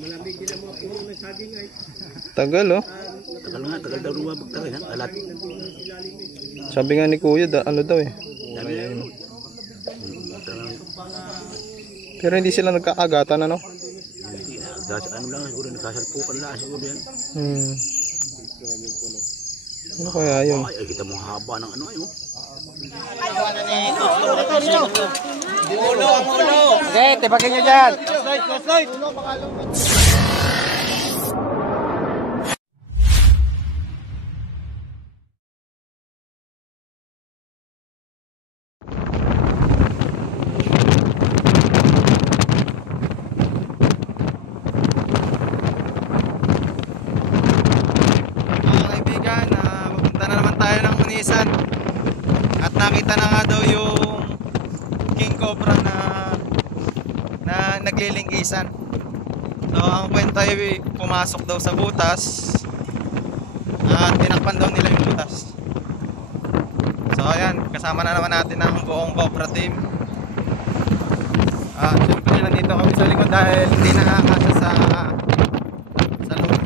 Malamig din ang mga puno ng saging ay. Tagal oh. Tagal nga, tagal daw lumabag talaga. Alat. Sabi nga ni Kuya, ano daw eh. Pero hindi sila nagkakagatan ano? Ano lang siguro, nagkasalpukan lang siguro yan. Ano kaya yun? Ay, kita mo haba ng ano ayo. Okay, tibakin nyo dyan. At nakita na nga daw yung king cobra na naglilingkisan. So ang kwento ay pumasok daw sa butas at tinakpan daw nila yung butas. So ayan, kasama na naman natin ang buong cobra team. Siyempre nandito kami sa likod dahil hindi nakakasya sa loob.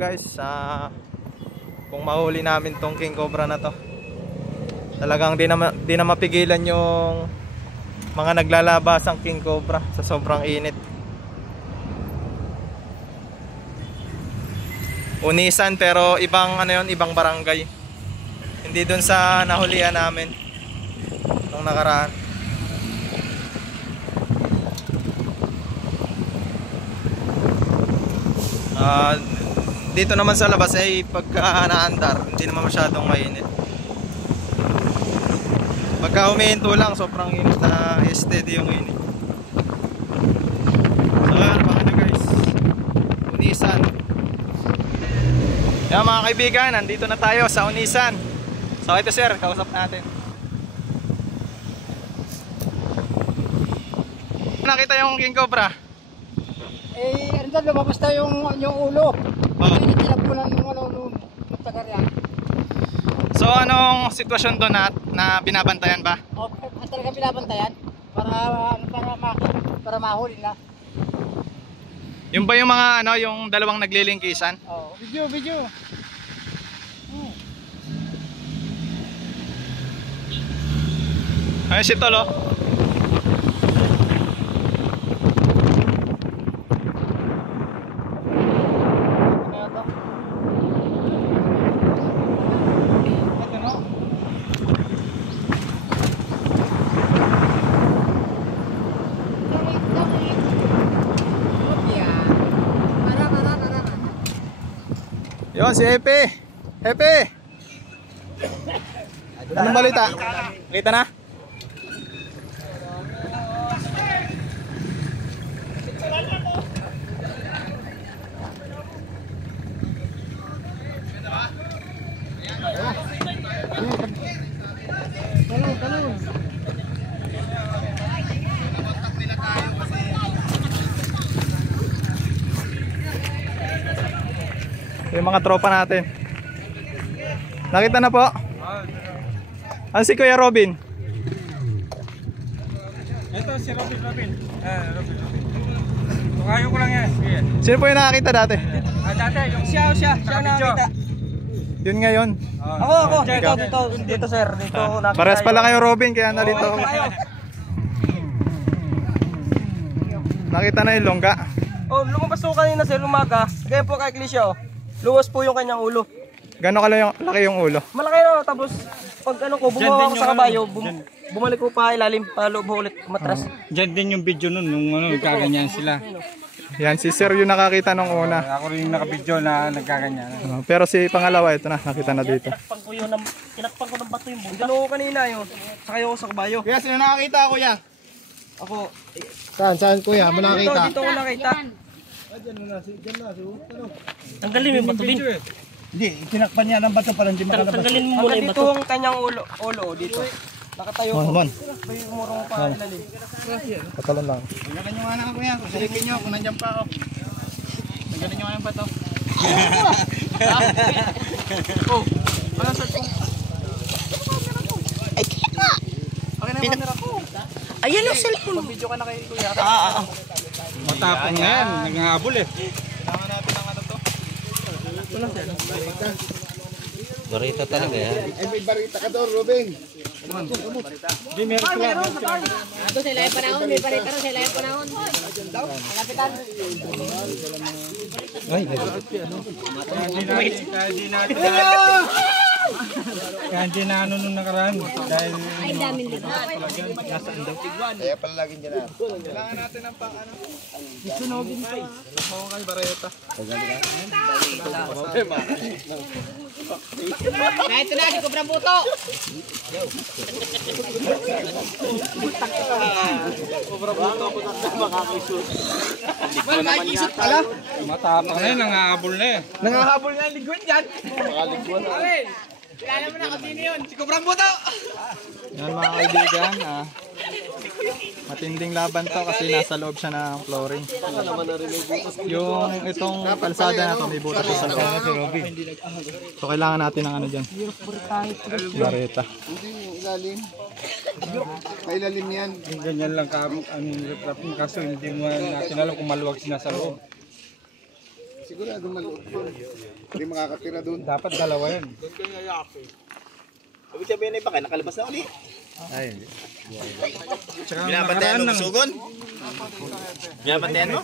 Guys, kung mahuli namin tong king cobra na to, talagang di na mapigilan yung mga naglalabasang king cobra sa sobrang init. Unisan, pero ibang ano yun, ibang barangay, hindi dun sa nahulihan namin nung nakaraan. Dito naman sa labas ay pagka naandar, hindi naman masyadong mainit. Pagka humihinto lang, sobrang init na steady yung init. So yan, baka nyo guys, Unisan. Yan mga kaibigan, nandito na tayo sa Unisan. So ito sir, kausap natin. Nakita yung king cobra? Ano daw, lumabas na yung ulo. Hindi tinapunan ng taga riyan. So anong sitwasyon doon na binabantayan ba? Talaga binabantayan para mahuli na. Yung ba yung mga yung dalawang naglilingkisan? Oo. Video. Ayun si Tolo. Yon si Epe. Epe. Anong balita? Kita na? Yung mga tropa natin. Nakita na po. Ano si Kuya Robin? Ito si Robin. Robin. Tukayo ko lang yan. Sino po yung nakakita dati? Dati yung siya nakakita. Yun ngayon. Ako. Dito sir. Dito nakita. Parehas pala kayo Robin, kaya nalito ako. Nakita na yung longga. Oh, lumabas po kanina sir, umaga. Ganyan po kay Iglesia. Luwas po yung kanyang ulo. Gano'n laki yung ulo? Malaki na, tapos pag bumaba ako sa kabayo, bumalik ko pa ilalim, paloob ulit, matras. Diyan din yung video nun, nung nagkaganyan sila. Yan, si Sir yung nakakita nung una. Ako rin yung nakabidyo na nagkaganyan. Pero si pangalawa, ito na, nakita na dito. Tinakpan ko ng bato yung bunda. Dalo ko kanina yun, sakay ako sa kabayo. Kuya, sino nakakita kuya? Ako. Saan kuya? Mo nakita? Dito ko nakita. Tanggalin mo yung bato din. Hindi, tinakpan niya ng bato para hindi makalabas. Tanggalin mo muna yung bato. Dito ang kanyang ulo dito. Nakatayo ko. May umurong pa ilalim. Patalan lang. Tingnan nyo nga na kuya, kusilikin nyo kung nandiyan pa ako. Ganun nyo ngayon ba to? Oh, walang cellphone. Ay, kaya nga. Okay na yung camera ko. Ayan ang cellphone. Mag-video ka na kay Kuya. Matapang na yan, nanghabol eh. Tama natin ang ano to. Barita talaga yan. Ay, may barita ka doon, Ruben. Hindi, meron sila. Ato sila yung panahon, may parita rin sila yung panahon. Malapitan. Kaya hindi na ano nung nakaraan. Dahil Ay, daming libo. kaya pala laging dyan. Kailangan natin ng pang ano. Isunogin pa. Oo kay Bareta. Na ito na, di ko buto. Matapang na yan, nanghabol na eh. Nangahabol nga ang lingguan dyan. Kilala mo na kung sino yun. Si Kubrang Buto! Yan mga kaibigan, matinding laban to kasi nasa loob siya ng flooring. Yung itong kalsada na to may butas sa loob. So kailangan natin ng ano dyan. Bareta. Ilalim. May ilalim yan. Yung ganyan lang ka, yung kaso hindi mo natin alam kung maluwag sila sa loob. Sigurado maluwag doon. Hindi makakatira doon. Dapat dalawa yan. Ibig sabihin ay baka nakalabas na ulit. Tsaka Binabantayan mo sugon? Binabantayan mo?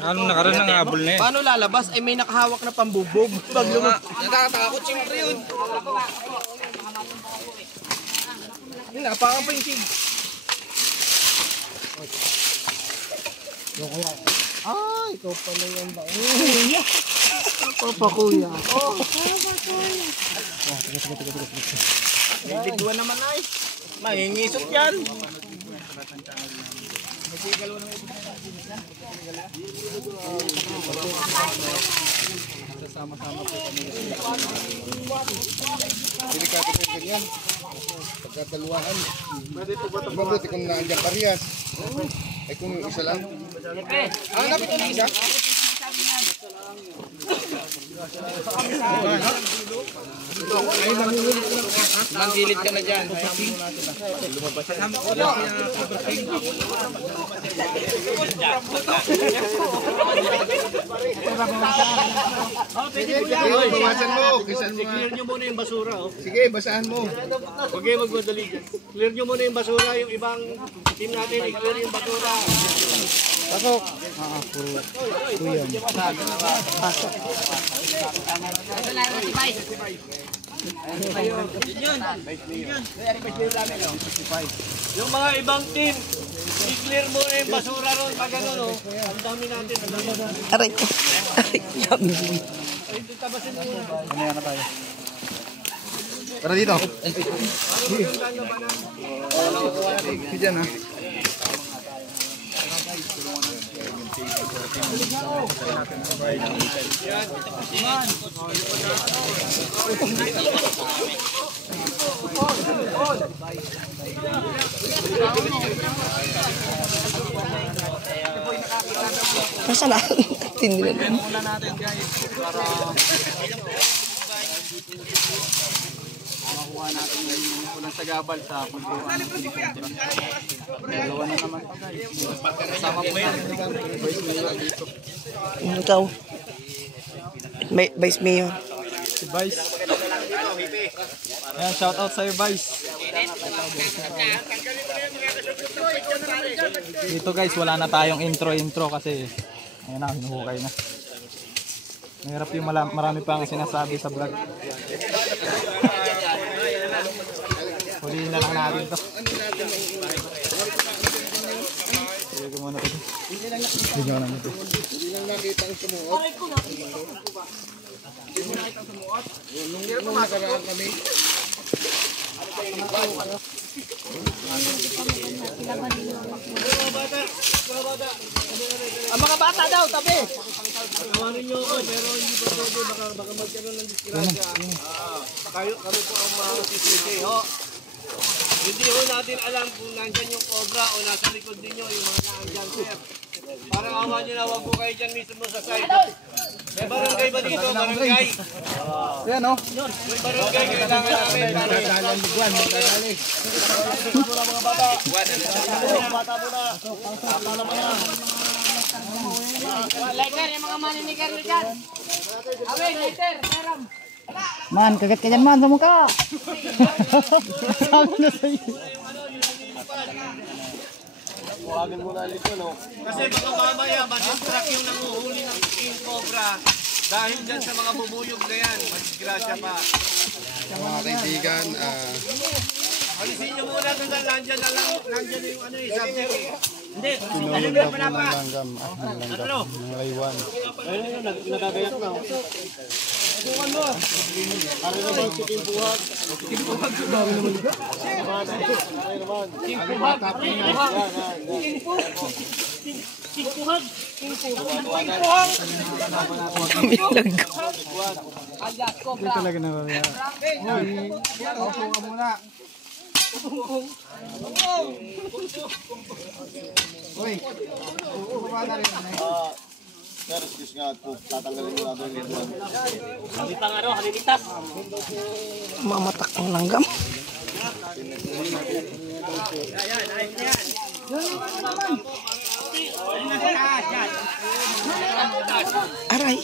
anong nakaraan ng habol na eh. Paano lalabas? Ay may nakahawak na pambubog. Pag Natatakot siyempre yun. Yun, napakan pa yung king. Ikaw pala yan ba? Papa kuya. May bigwan naman ay. Mangingisot yan. Delikado po ganyan. Pagkataluan. Mabuti kung nandiyan parehas. Ay kung isa lang. Hanap ito ng isa. Manggilid ka na dyan. Sige, bawasan mo. Clear nyo muna yung basura. Oh. Sige, basahan mo. Huwag kayo magmadali dyan. Clear nyo muna yung basura. Yung ibang team natin, i-clear yung basura. Pasok. Yung mga ibang team, i-clear muna yung basura ron. Pag ano, no? Ang dami natin. Aray ko. Aray ko. Para dito. Diyan ha. Masa na? Tindi na din. Muna natin guys para makuha natin yung unang sagabal sa pagbuhan. Dalawa na naman to guys. Kasama po natin yung Vice Mayor dito. Ikaw. Vice Mayor. Si Vice. Ayan, shout out sa'yo Vice. Dito guys, wala na tayong intro kasi ayun na, hinuhukay na. Mahirap yung marami pang sinasabi sa vlog. Huliin na lang natin to. Sige ko muna ito. Sige ko na ito. Hindi lang nakita ang sumuot. Nung nakaraan kami. Ang mga bata daw, tabi. Tawarin nyo ako, pero hindi pa pwede. Baka magkaroon ng disgrasya. Kami po ang mga sisisi. Ho! Hindi ho natin alam kung nandyan yung cobra o nasa likod ninyo yung mga naandyan, sir. Parang awa nyo na, wag po kayo dyan mismo sa side. May barangay ba dito? Barangay? Yan o. May barangay kailangan namin. Lighter, yung mga maninigar mo dyan. Away, lighter, meron. Man, kagat ka dyan man sa mukha. Sabi na sa'yo. Kasi baka mamaya, madistract yung nanguhuli ng king cobra. Dahil dyan sa mga bubuyog na yan, masgrasya pa. Mga kaibigan, Alisin nyo muna kung saan nandyan na lang, nandyan yung ano eh, subject eh. tinulog na po ng langgam at nilanggam ng laywan. Hindi talaga nakakaya. Upo ka muna. Uy, upo ka na rin. Sir, excuse nga po, tatanggalin ko natin yung lituan. Mamatak ang langgam. Aray.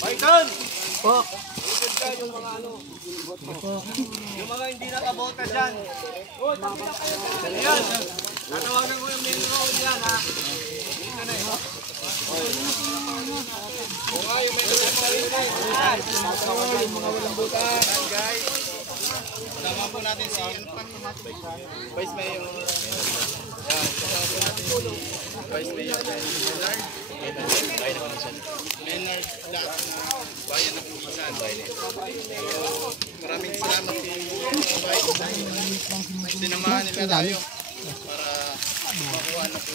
Baitan! Po! Ikot ka yung mga ano. Yung mga hindi nakabota dyan. Ayan! Tatawagan ko yung minuro dyan ha. Dito na eh. O nga yung may nagpapalit na eh. Mga walang butas. Guys! Sama po natin si Vice Mayor. Yan, sama po natin si Vice Mayor Leonard. Leonard Black na bayan ng Pulisan. So, maraming salamat si Vice. Sinamahan nila tayo para makuha na po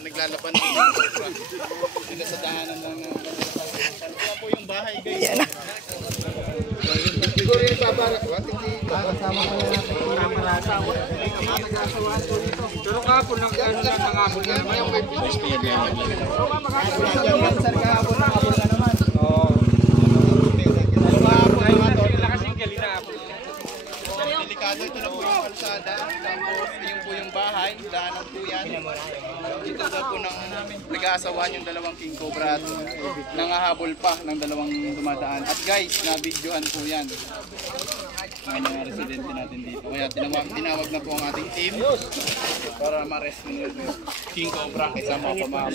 naglalaban ng cobra. Sila sa dahanan lang ng kaya po yung bahay guys. Siguro yung paparak. Kasama ko na natin. Pero kahapon ng nangabol na naman. Yung may pulis pa yan. Sir, kahapon nangabol na naman. Oo. Delikado, ito na po yung kalsada. Tapos yung po yung bahay. Daanan po yan. Dito daw po nang nag-aasawaan yung dalawang king cobra at nangahabol pa ng dalawang dumadaan. At guys, na-videohan po yan. Ang mga residente natin dito. Kaya tinawag na po ang ating team para ma-rescue yung king cobra kasama pamama.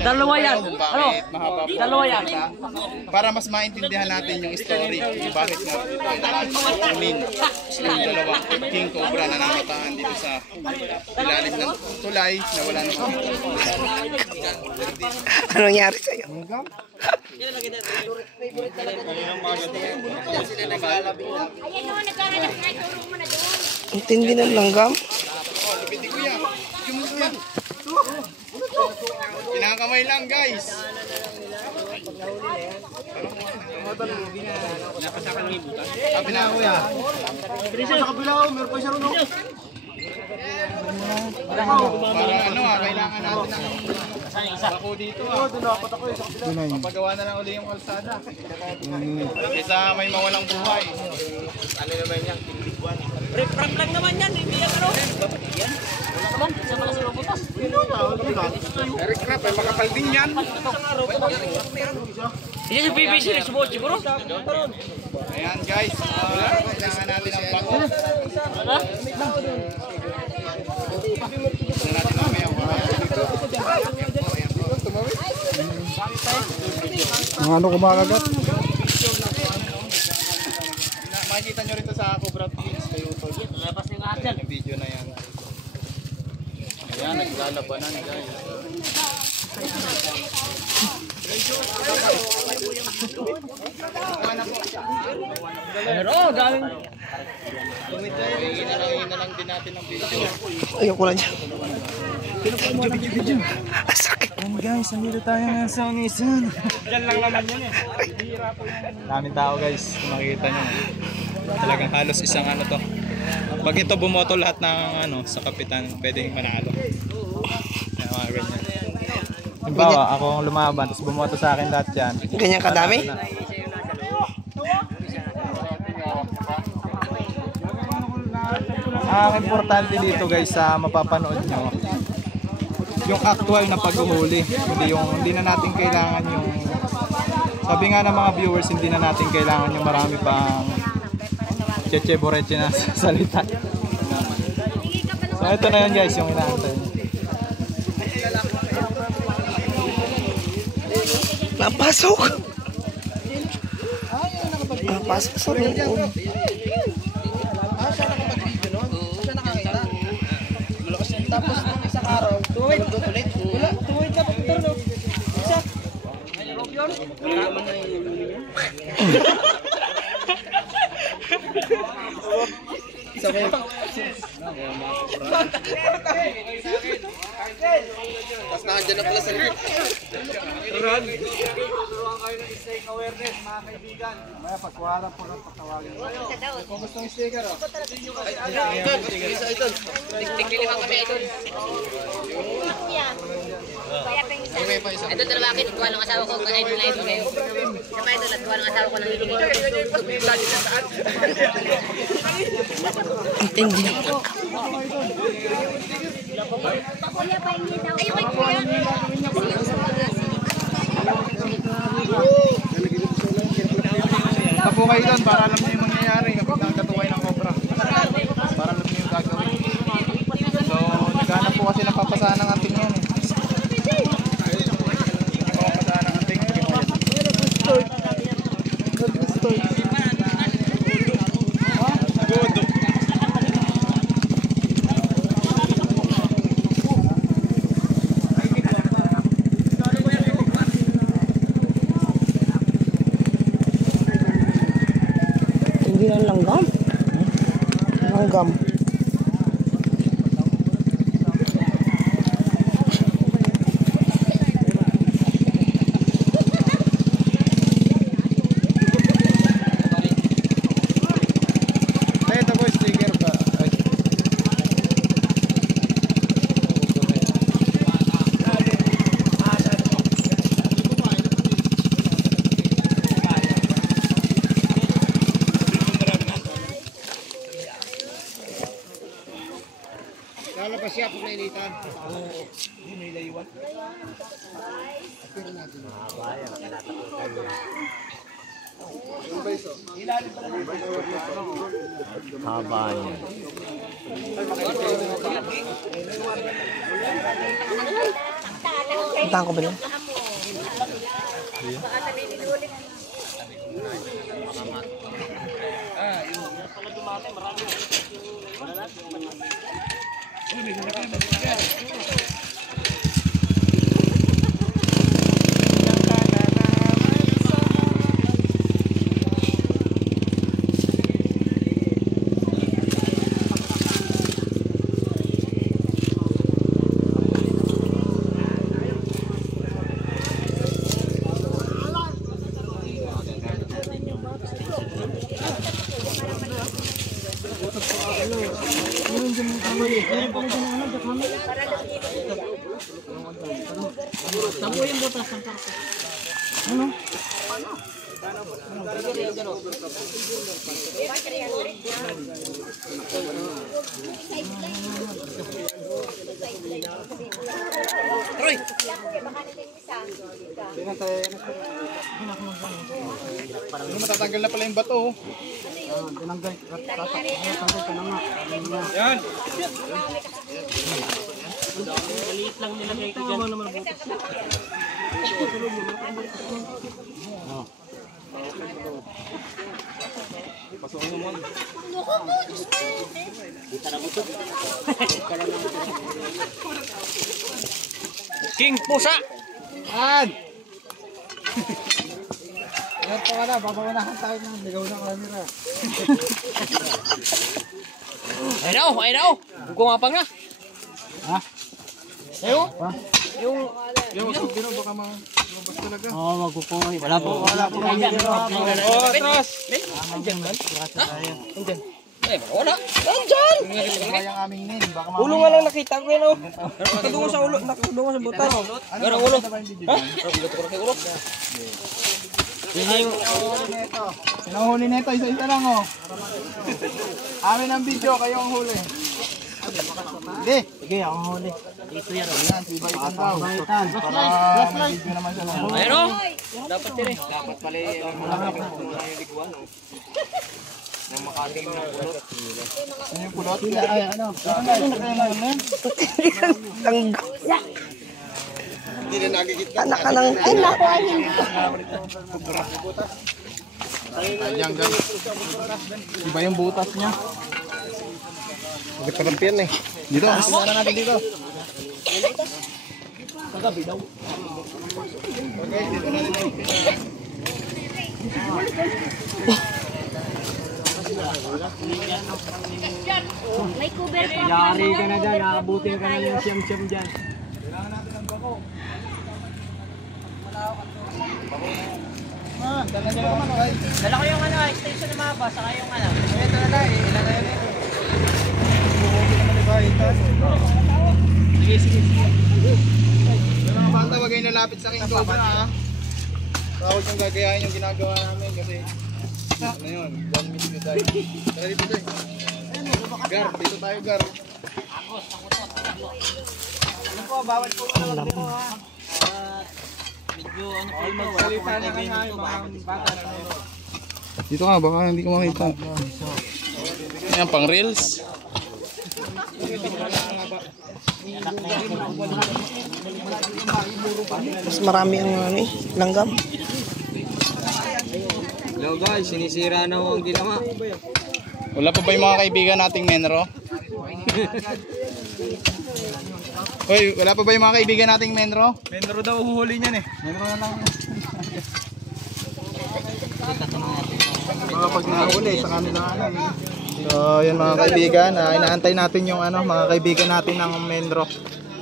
Dalawa yan. Ano? Mahaba po. Dalawa yan. Para mas maintindihan natin yung story kung bakit nga kunin yung dalawang king cobra na namataan dito sa ilalim ng tulay na wala na kami. Ano nangyari sa'yo? Ayan mo, nagkahanap na, turo mo na doon. Ang tindi ng langgam. Lupiti kuya. Kinakamay lang guys. Sabi na kuya. Para ano kailangan natin ng bako dito Papagawa na lang uli yung kalsada. Kesa may mawalang buhay. Ano naman yan? Rip-rap lang naman yan. Hindi yan ano. Wala naman. Isa pala sa robotas. Eric Crap, ay makapal din yan. Hindi si PBC. Nagsubot siguro. Ayan guys, kailangan natin ang bako. Gusto natin mamaya Ang ano kumakagat? makikita nyo rito sa Cobra Teams kay Utol. Labas yung atin. Yung video na yan. Ayan, naglalabanan guys. Pero galing Hingin na lang din natin ng video. Ayoko lang dyan. Guys, nandito tayo ngayon sa Onisan. Diyan lang naman yan eh. Daming tao guys, kung makikita nyo. Talagang halos isang ano to. Pag ito bumoto lahat ng ano sa kapitan, pwedeng manalo. Kaya mga ganyan. Halimbawa, ako ang lumaban, tapos bumoto sa akin lahat yan. Ganyan kadami? Ang importante dito guys sa mapapanood nyo, yung actual na paghuhuli. Hindi na natin kailangan yung, sabi nga ng mga viewers, hindi na natin kailangan yung marami pang cheche-boreche na salita. So ito na yun guys, yung inaantay nyo. Napasok! Napasok sa loob. Tapos nung isang araw, tuwid ulit. Wala, tuwid na pagpuntar no. Isa. Tapos nandiyan na pala sa likod. Turuan kayo ng stake awareness, mga kaibigan. Maya, pagkuhalan po ng patawagin. Kung gusto ng sticker, oh. Tigpili kami idol. Idol talaga akin, kuha ng asawa ko, idol na idol ngayon. Sama idol at kuha ng asawa ko ng idol. Intindi na. Ay, wait kuya. Tapo kayo doon para alam niyo yung mangyayari kapag nagkatuway ng cobra. Para alam niyo yung gagawin. So, naghanap po kasi ng papasahan ng ating yan eh. Papasahan ng ating yan. Hindi na langgam. Langgam. Ito po sticker pa. Ay. Lalabas siya kung nainitan. Puntahan ko ba yun? Hindi matatanggal na pala yung bato. Tinanggal. Tatanggal ka na nga. Yan. Maliit lang nilagay ko dyan. Pasukin mo muna. King Pusa. An! Ito ka na, babawanahan tayo ng ligaw ng camera. Ay na, gumapang na. Ha? Ayo. Yung biro baka mabas talaga. Oo, magkukuha. Wala po kami. Atras! Andyan. Eh, wala. Andyan! Kaya aming nin, baka Ulo nga lang nakita ko yan, oh. Nakadungo sa ulo, nakadungo sa butas. Garang ulo. Ha? Ulo. Yan yung... Sinahuli nito, isa-isa lang oh. Amin ang video, kayo ang huli. Hindi. Sige, ako huli. Ayan, tibay-tan daw. Baitan. Para may video naman siya lang. Ayun, oh. Dapat din eh. Ano yung pulot? Ay, ano? Hindi na nagigit na. Ayan guys. Iba yung butas niya. Nagkarampian eh. Dito. Ano natin dito? Kagabi daw. Okay, dito na rin. May cover po. Yari ka na dyan. Nakabutin ka na yung siyam-siyam dyan. Dala niyo naman okay. Dala ko yung extension ng mapa, saka yung ano. Ito na lang eh. Ilan na yan eh. Sige. Yung mga bata, wag kayo nalapit sa King Cobra ha. Huwag yung gagayahin yung ginagawa namin kasi ano yun, 1 minute na tayo. Tara dito tayo. Gar, dito tayo Gar. Ano po, bawal po ka lang dito ha. Medyo ano pa yung Magsalita na nga yung mga bata na yun. Dito ka, baka hindi ko makita. Yan, pang reels. mas marami ang ano eh, langgam. Hello guys, sinisira na ho ang ginawa. Wala pa ba yung mga kaibigan nating Menro? Hoy, wala pa ba yung mga kaibigan nating Menro? Menro daw uhuli niyan eh. Menro na lang. Mga pag nahuli sa kanila ano. So, yun mga kaibigan, inaantay natin yung ano, mga kaibigan natin ng Menro.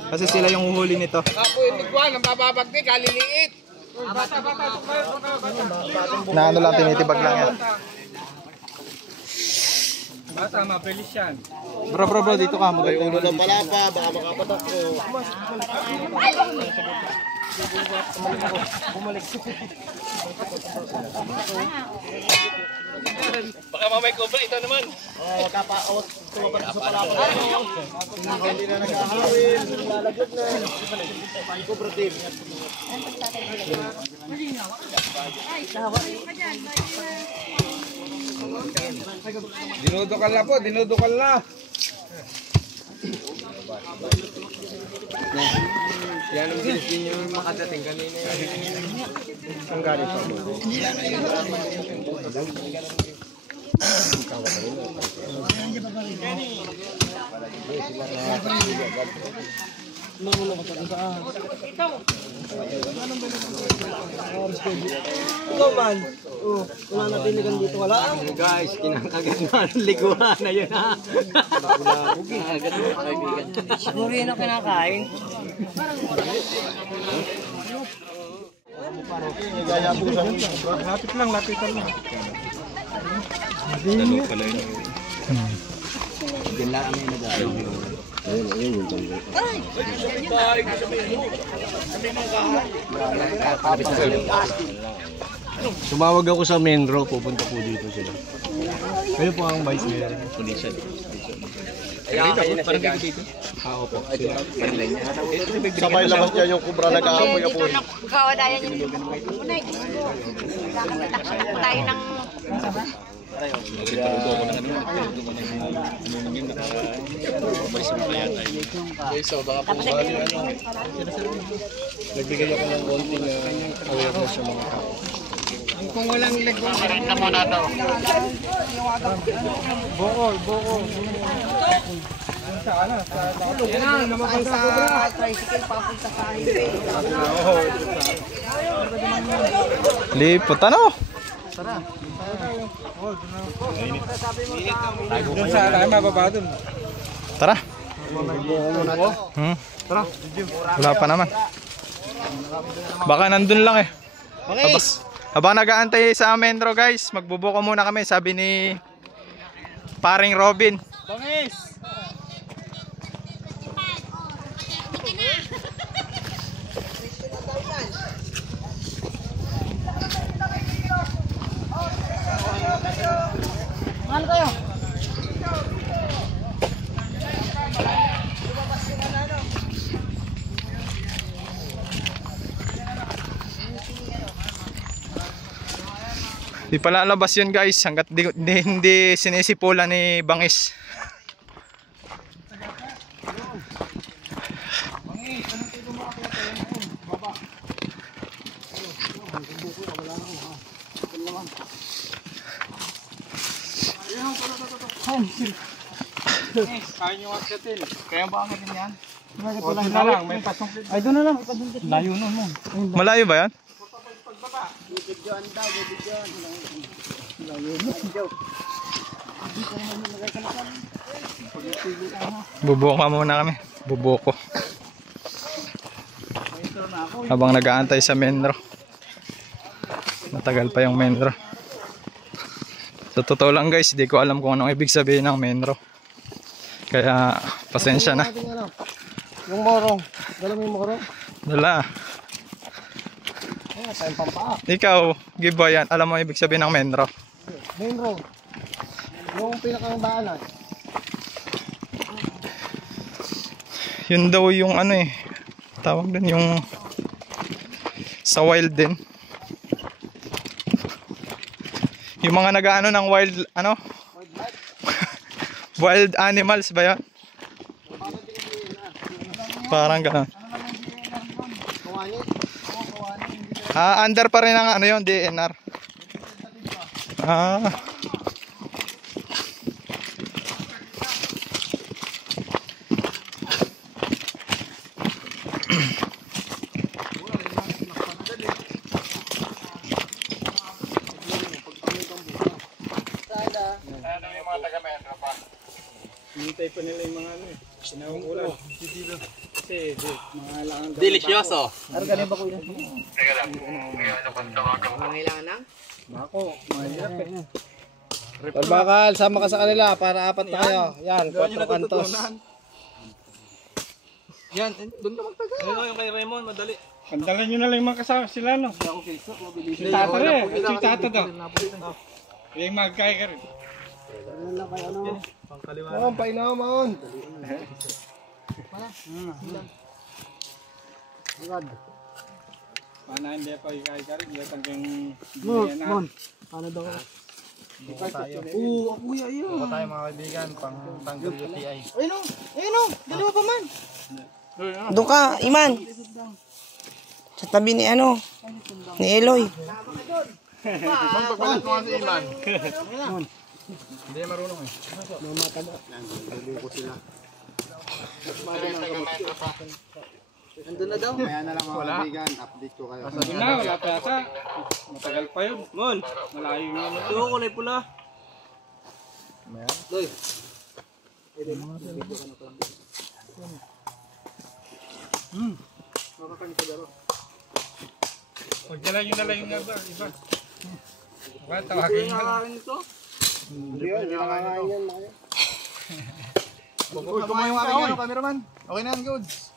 Kasi sila yung uhuli nito. Apo yung ligwan, ang bababagti, kaliliit. Na ano lang, tinitibag lang yan. Basta mabilis yan. Bro, dito ka. May ulo ng palapa, baka makapatak ko. Baka mamay cobra, ito naman. Kapaot, tumapat sa palapa. Hindi na nag-ahawin, lalagyan na. Cobra team. Dinudukal na po, dinudukal na. Yan ang bilis din yung makadating kanina. Ang galing pa mo. Ito man. Oh, wala na diligan dito, wala. Guys, kinakagat na ang liguan na yun ha. Siguro yun ang kinakain. Lapit lang, lapitan lang. Sumawag ako sa Menro, pupunta po dito sila. Kayo po ang vice mayor. Police. Sabay labas niya yung kubra nag-aapoy ako. Kawadayan yung munay. Kakakita po tayo ng... So baka po bali ano. Nagbigay ako ng konting awareness sa mga tao. Kung walang legwang na muna daw. Bokol. Saan na? Yan na, naman sa tricycle papunta sa highway. Lipot ano? Doon sa tayo mababa doon. Tara. Tara. Wala pa naman. Baka nandun lang eh. Habang nag-aantay sa Metro guys, magbubuko muna kami, sabi ni paring Robin. Bangis! Mahal kayo. Di pala labas yun guys, hanggat hindi sinisipulan ni Bangis. Kaya nyo akyatin. Kaya ba ang ganyan yan? O doon na lang, may pasong. Ay, doon na lang. Ipadungkit. Layo nun mo. Malayo ba yan? Bubuko muna kami. Bubuko. Habang nag-aantay sa Metro. Matagal pa yung Metro. Sa totoo lang guys, di ko alam kung anong ibig sabihin ng Metro. Kaya pasensya na. Yung morong. Dala mo yung morong. Dala. Ayan, tayong pampaa. Ikaw, Giboy, yan, alam mo ang ibig sabihin ng Metro? Main road. Yung pinakang daanan. Yun daw yung ano eh. Tawag din yung sa wild din. Yung mga nag-ano ng wild ano? Wild animals ba yan? Parang gano'n. Under pa rin ang ano yun, DNR. Hintay pa nila yung mga ano eh. Sinawang ulan. Kasi mga langang Delicioso. Arganin ba ko yun? Bako, mahirap eh. Pagbakal, sama ka sa kanila para apat na kayo. Yan, 4 kantos. Yan, doon ka magtagal. Ayun yung kay Raymond, madali. Pandalan nyo na lang yung mga kasama sila no. Si Tata rin. Si Tata daw. Yung magkaya ka rin. Maon, painaw, maon. Paano hindi pa ikaya ka rin. Yung tanggang Mon. Ano daw? Oo, ako yun. Ako tayo mga kaibigan, pang tanggal UTI. Ayun o, dalawa pa man. Doon ka, Iman. Sa tabi ni ano, ni Eloy. Magpagpalit mo si Iman. Hindi marunong eh. Nandun na daw. Kaya na lang mga kaibigan, update ko kayo. Yun na, wala pa yata. Matagal pa yun. Mon, Malayo yun. ito kulay pula. Pagdala nyo na lang yung iba. Baka tawagin nyo lang. Uy, kumain yung aking cameraman. Okay na yan, goods.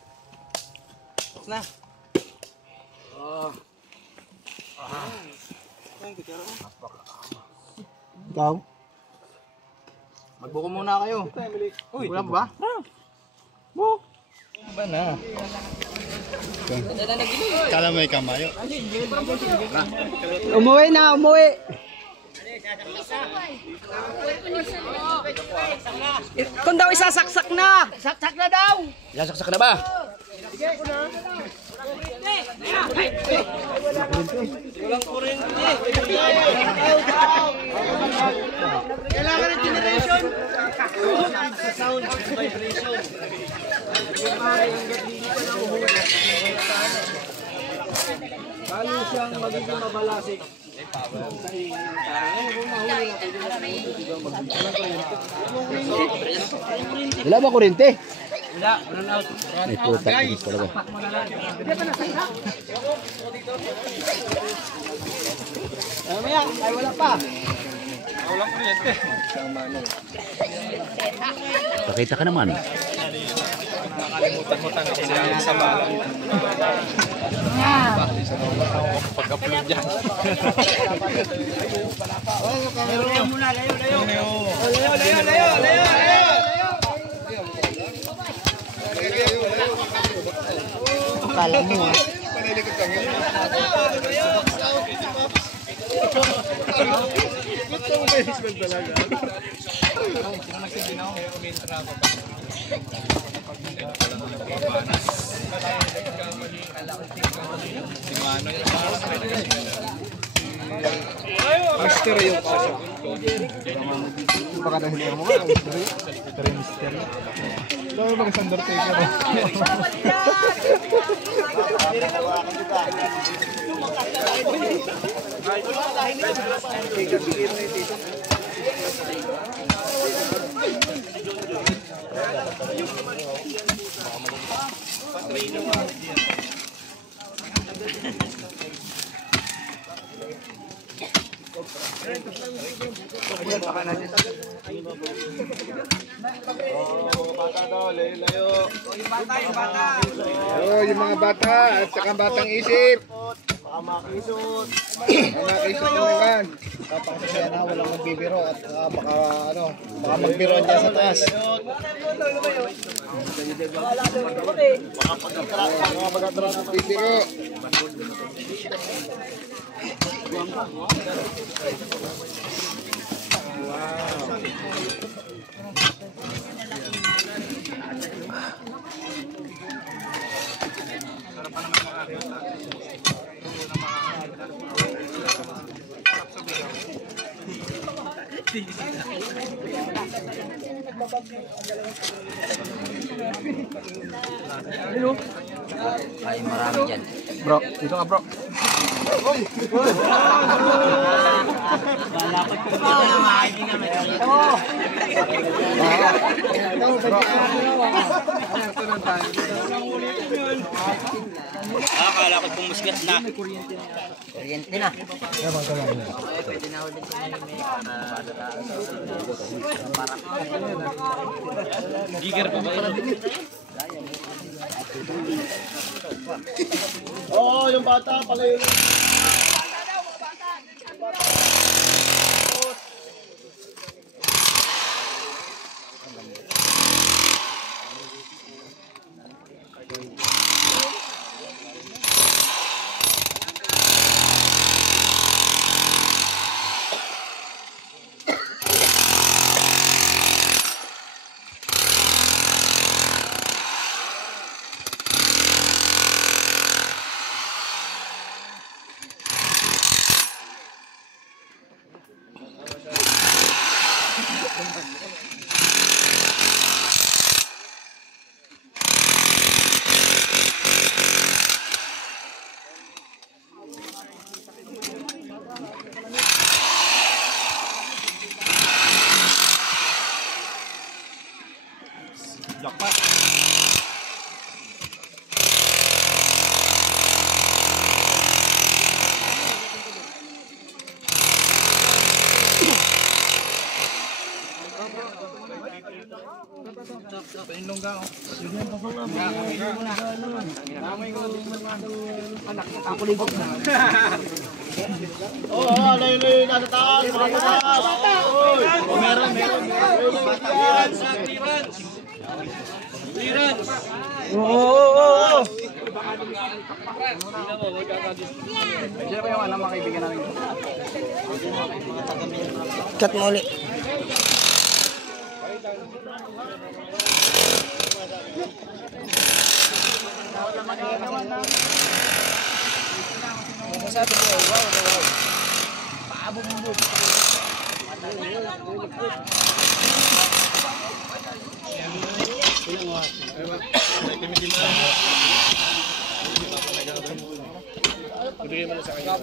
Ikaw? Magbuko muna kayo. Uy, wala ba? Ba na? Kala may kamayo. Umuwi na, umuwi. Kung daw isasaksak na. Saksak na daw. Isasaksak na ba? Kailangan ng generation. Sound vibration. Bali siyang magiging mabalasik. Wala ba kuryente? May putak guys talaga. Mamaya, ay wala pa. Pakita ka naman. Pag-upload dyan. Akala mo ha. Master yung pasok. Baka dahil mo ka. Ito rin mister. Ito baka sa Undertaker. Oh, yung mga bata at saka batang isip. Baka makisot. Naman. Papakasaya na walang magbibiro at baka baka magbiro dyan sa taas. Mga pagkatras at bibiro. Ay, marami dyan. Bro, dito ka bro. Akala ko pumusgas na. Kuryente na. Pwede na ulit sa Giger pa ba yun? Oo, yung bata pala yun. Oo, ano yun nasa taas, nasa taas. Meron. Clearance. Oo. Sino ba yung mga kaibigan namin? Cut mo ulit. Masabi ko, wow. Paabog-bog. Bigay mo na sa kanya.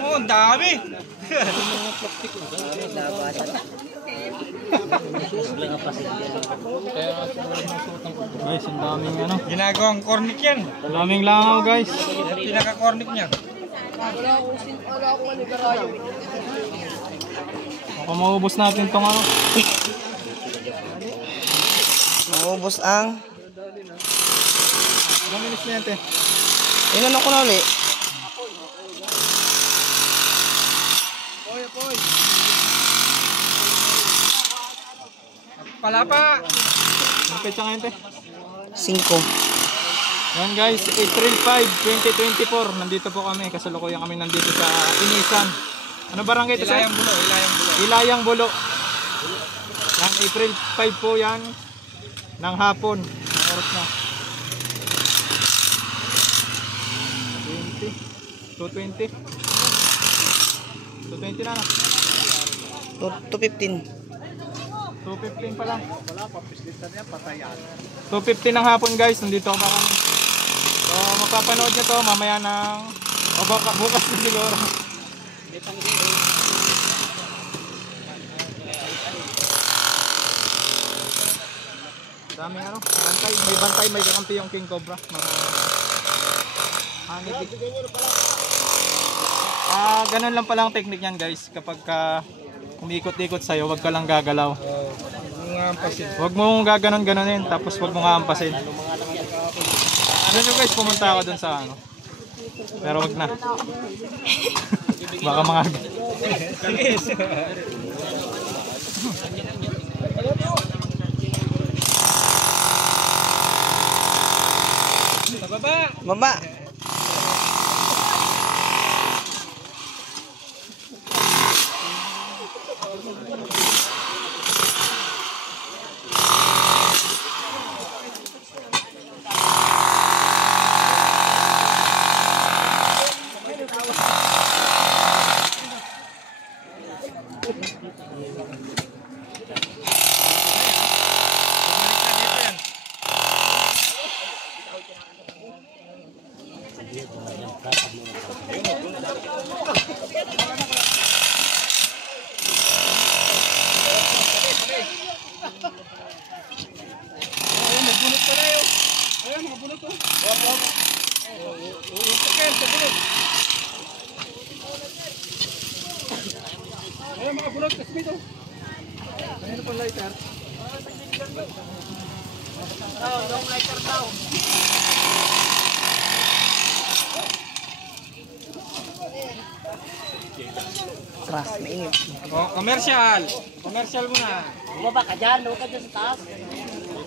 Oh, ang dami. Guys, ang daming ano. Ginagawang cornic yan. Ang daming langaw guys. Pinaka-cornic niya. Baka maubos natin tong ano. Maubos ang... Ilang minutes na yan, te? Inano ko na ulit. Palapa. Ang petsa ngayon, te? 5. Yan guys, April 5, 2024. Nandito po kami. Kasalukuyan kami nandito sa Inisan. Ano barangay ito, sir? Ilayang Bulo, Ilayang Bulo. Ilayang Bulo. Yan, April 5 po yan. Ng hapon. Ang oras na. 220. 220 na na. 215. 2:15 pa lang. Wala pa, pislita niya, patayan. 2:15 ng hapon guys, nandito ako kami. So, mapapanood nyo to mamaya ng... O bukas na siguro. Daming ano, bantay. May bantay, may kakampi yung King Cobra. Mga... ganun lang palang technique yan guys. Kapag umikot-ikot sa'yo, wag ka lang gagalaw. Huwag mong gaganon-ganonin, tapos huwag mong haampasin. Doon nyo guys, pumunta ako dun sa ano. Pero wag na. Baka mga... Baba. Keras, mainit. Oh, commercial. Commercial muna. Bumaba ka dyan, doon ka dyan sa taas.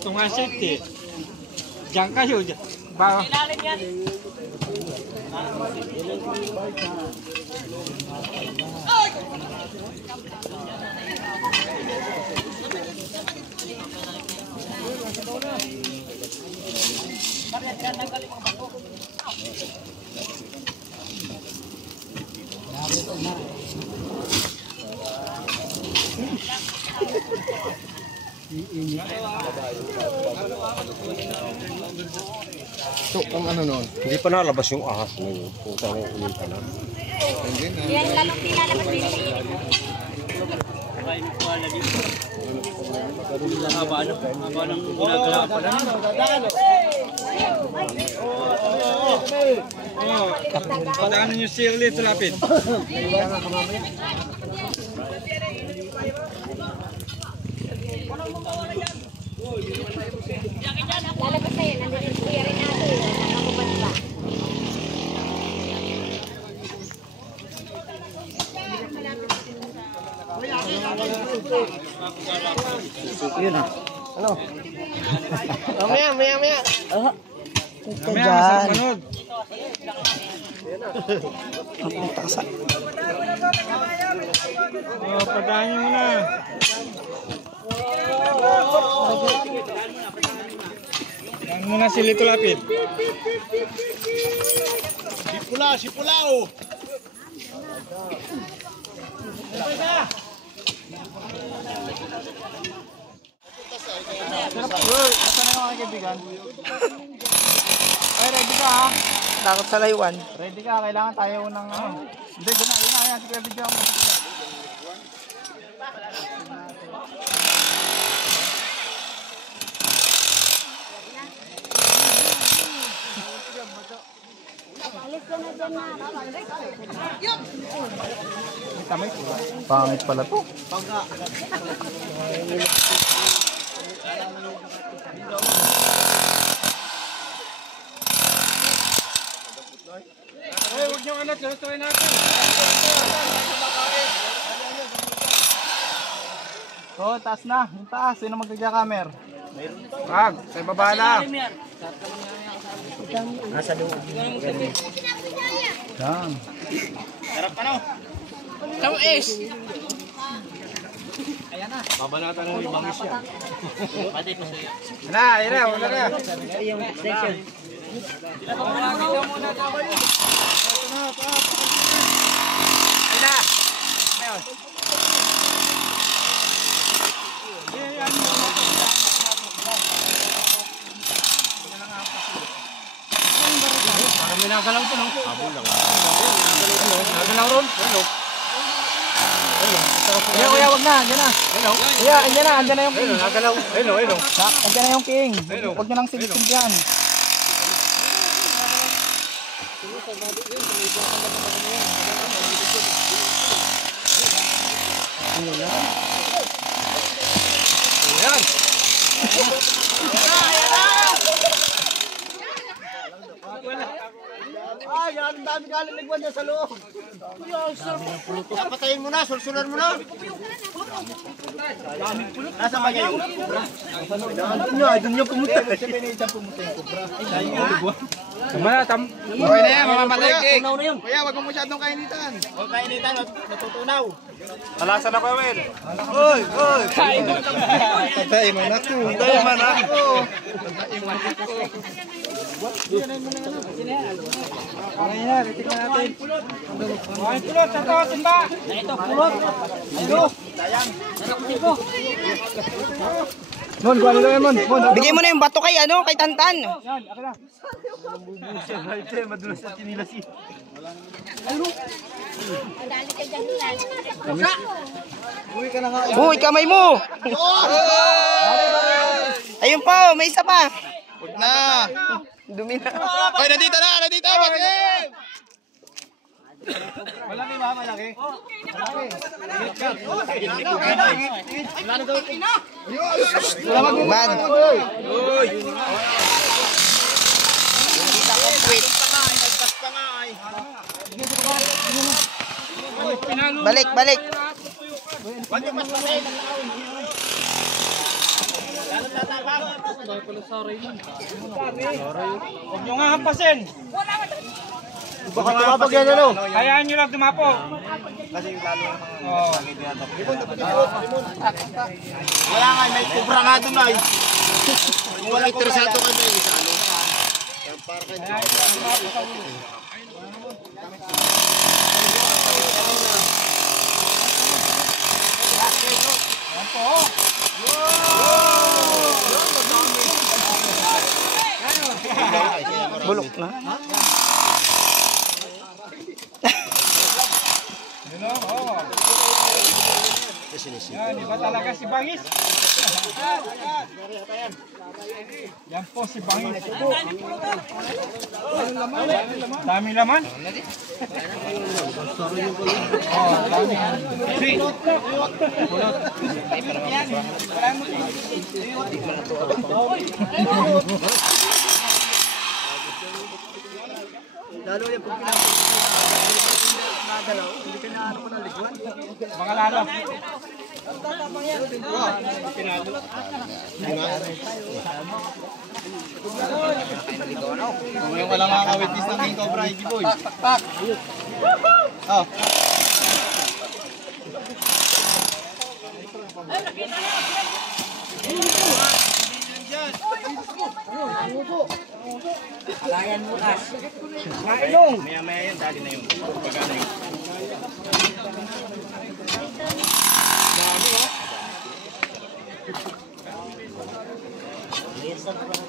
Ito nga safety. Diyan kayo. Ba? Ilalim yan. Ito, ang ano nun? Hindi pa nalabas yung ahas na yun. Kung saan yung ulit ka na. Yan, lalong nilalabas din siya. Padaanan yung Shirley, ito lapit. Mamaya. Ito dyan. Pagdahin mo na. Yan muna si Lito Lapid. Si Pulao. Nasaan na yung mga kaibigan? Ay, ready ka ha? Takot sa laywan. Ready ka, kailangan tayo ng Hindi, yun na, yan, sige, video mo. Pangit pala to. Ay, huwag niyong anak, lutuin natin. Oh, taas na. Yung taas. Sino magkagya-camera? Wag, sa baba lang. Nasa loob. Yan. Harap ka no. Tama is. Babanatan ng ibang isya. Ayun na, wala na. Yung station. Parang may nagalaw to no? Habol lang. Nagalaw ron? Hello. Kuya, wag na. Andyan na. Kuya, andyan na yung king. Nagalaw. Hello. Andyan na yung king. Huwag nyo lang silipin dyan. Yan, ang dami galing nagwan niya sa loob. Patayin mo na, sulsulan mo na. Nasa ba niya? Doon niyo pumunta. Kasi may isang pumunta yung kubra. Okay na yan, mamamatay king. Kuya, wag mo masyadong kainitan. Huwag kainitan, natutunaw. Alasan ako, Will. Oy! Patay mo na to. Patay mo na ako. Okay na, titignan natin. Okay, pulot. Ito, timba. Ito, pulot. Ito. Mon, kuha nila yan, Mon. Bigay mo na yung bato kay kay Tantan. Yan, ako na. Madulas na tinilas eh. Uy, kamay mo. Ayun pa, may isa pa. Huwag na. Dumi na. Oy, nandito na. Bakit? Malaki ba? Malaki? Bad. Balik. Huwag nyo nga hampasin. Baka tumapag yan ano? Hayaan nyo lang dumapo. Wala nga, may kubra nga doon ay. Kung wala interesado ka na isa ano. Para kayo. Bulok na. Yan, iba talaga si Bangis. Yan po si Bangis. Dami laman. Lalo yan pag pinapagod. Mga lalo. Ngayon ka lang makakawitness ng King Cobra, Iggy Boy. Tak. Oh. Maya-maya yan, dali na yun. Pagana yun.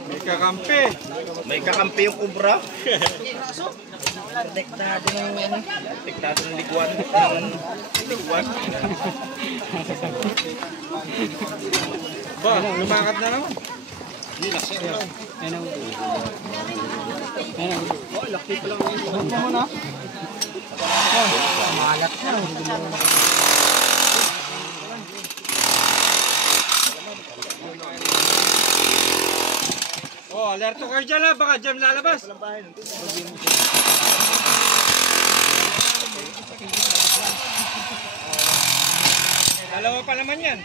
May kakampi. May kakampi yung kubra. Dektado ng liguan. Liguan. Ba, lumakad na naman. Oh, alerto kayo dyan ha, baka dyan lalabas. Dalawa pa naman yan.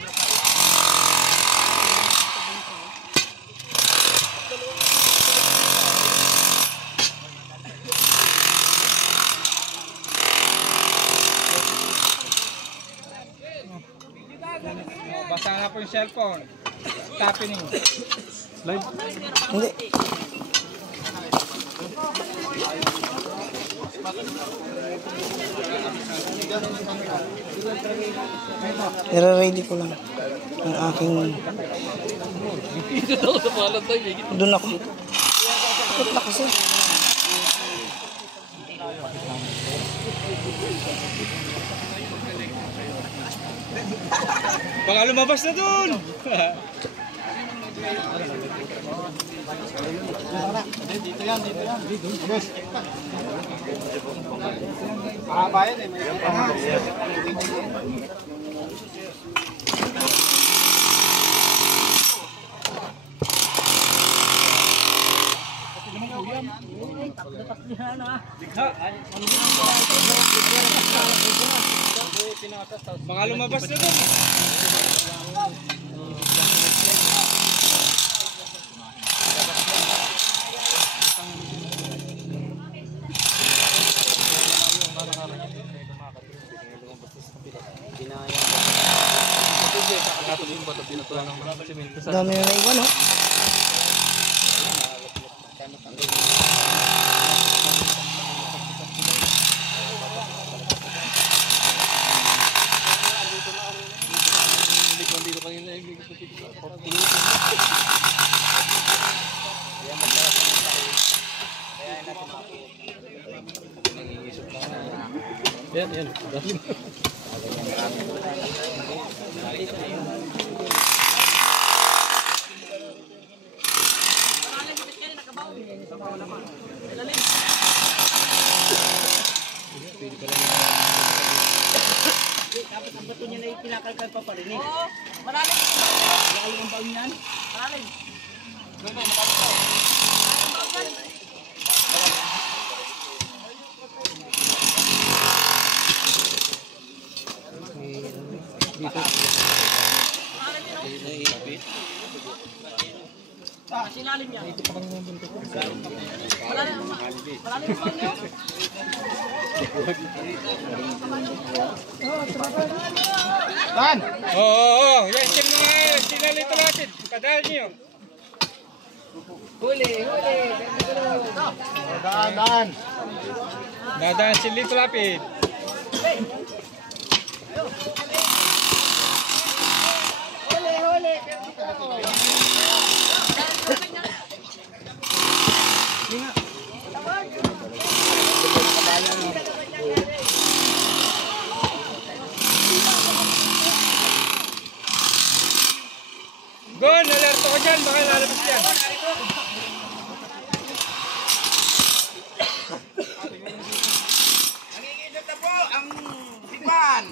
Basa na po yung cellphone. What's happening? Hindi. Nire-ready ko lang ang aking... Doon ako. Ikot na kasi. Baka lumabas na doon! Dito yan. Yes. Mahaba yan eh. Baka lumabas na doon! Dami na naiwan, no? Dan! Oo, yan siya mga sinalito natin. Kadal niyo. Dan! Dadaan si Lito Lapid. Gon, alerto ko dyan, baka lalabas dyan. Nangingisot na po ang Biban!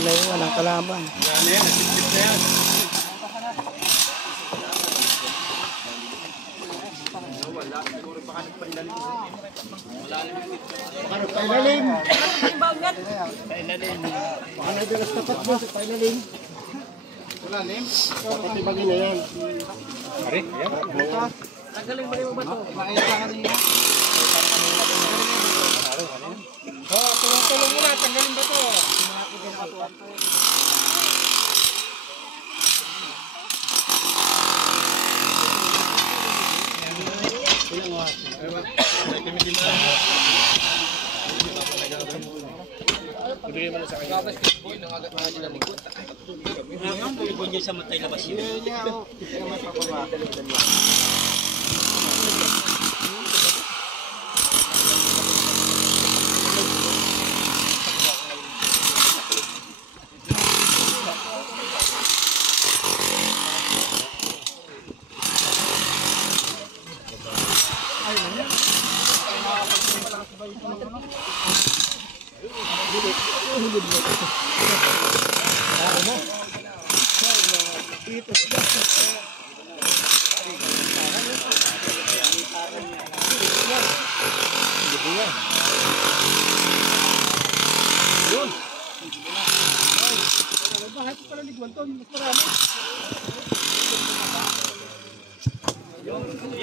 Layo, walang kalaban. Yan yan, nasip-sip na yan. Pailalim. Baka nagdalas tapat mo sa pailalim. Pailalim? Dapat ibagin na yan. Ari? Bukas. Tanggalin mo yung bato. Makailangan niya. Tulong-tulong muna. Tanggalin ba ito?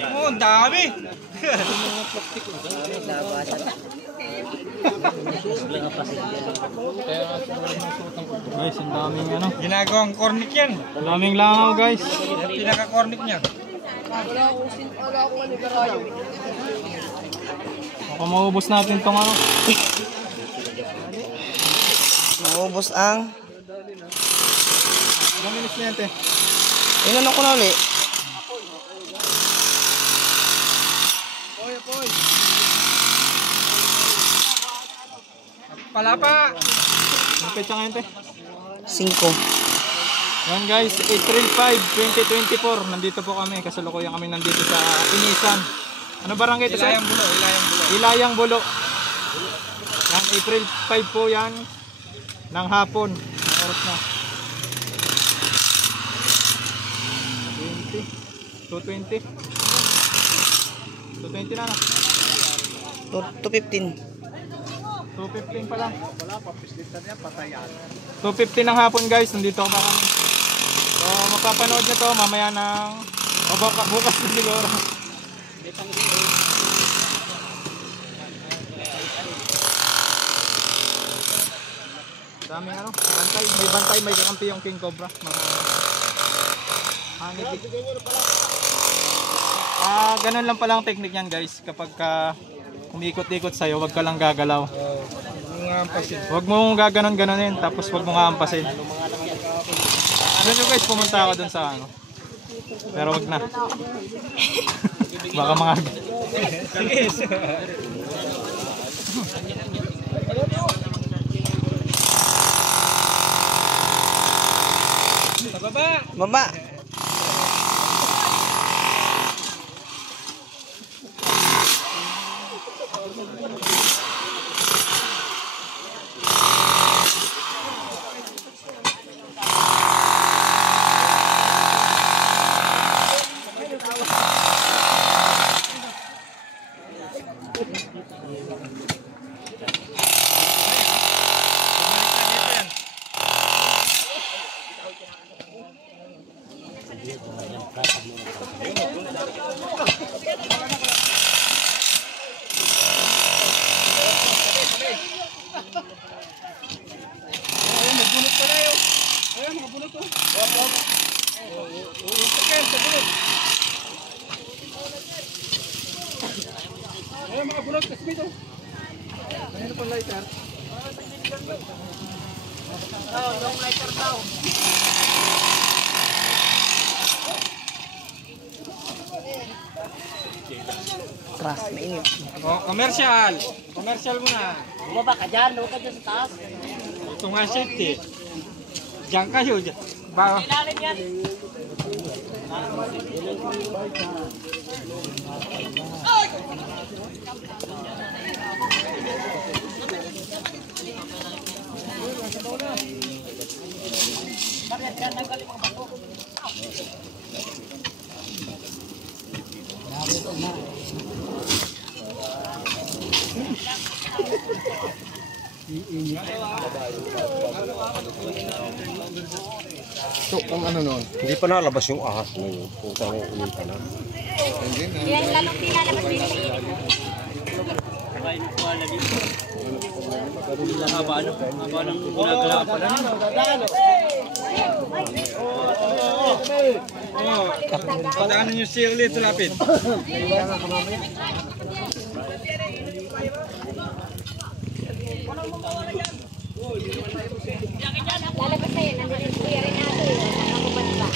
Oh, ang dami. Guys, ang daming ano. Ginagawang cornic yan. Ang daming langaw guys. Pinaka-cornic niya. Baka maubos natin tong ano. Maubos ang... Ilang minutes na yan, te? Inano ko na ulit. Palapa. Ang petsa ngayon, te? 5. Yan guys, April 5, 2024. Nandito po kami. Kasalukuyan kami nandito sa Inisan. Ano barangay ito, sir? Ilayang Bulo, Ilayang Bulo. Ilayang Bulo. Yan, April 5 po yan. Ng hapon. Ang oras na. 220. 220 na na. 215. 215 pa lang. Wala pa, pislita niya, patayan. 2:15 ng hapon guys, nandito pa kami. So, mapapanood nyo to mamaya ng... O bukas na siguro. Daming ano, bantay. May bantay, may kakampi yung King Cobra. Mga... ganun lang pala ang technique niyan guys. Kapag umikot-ikot sa'yo, wag ka lang gagalaw. Huwag mong gaganon-ganonin, tapos huwag mong aampasin. Doon nyo guys, pumunta ako dun sa ano. Pero wag na. Baka mga... Baba. Trust, mainit. Oh, commercial. Commercial muna. Bumaba ka dyan, huwag ka dyan sa taas. Ito nga safety. Diyan kayo. Ba? Ilalim yan. So, kung ano nun? Hindi pa nalabas yung ahas na yun. Putang ulitan na. Hindi na. Yan, lalong nilalabas din yung Padaanan nyo siya ulit, tulapin. lalabas na yun. Nandun yung kuya rin natin. Nakakubad pa.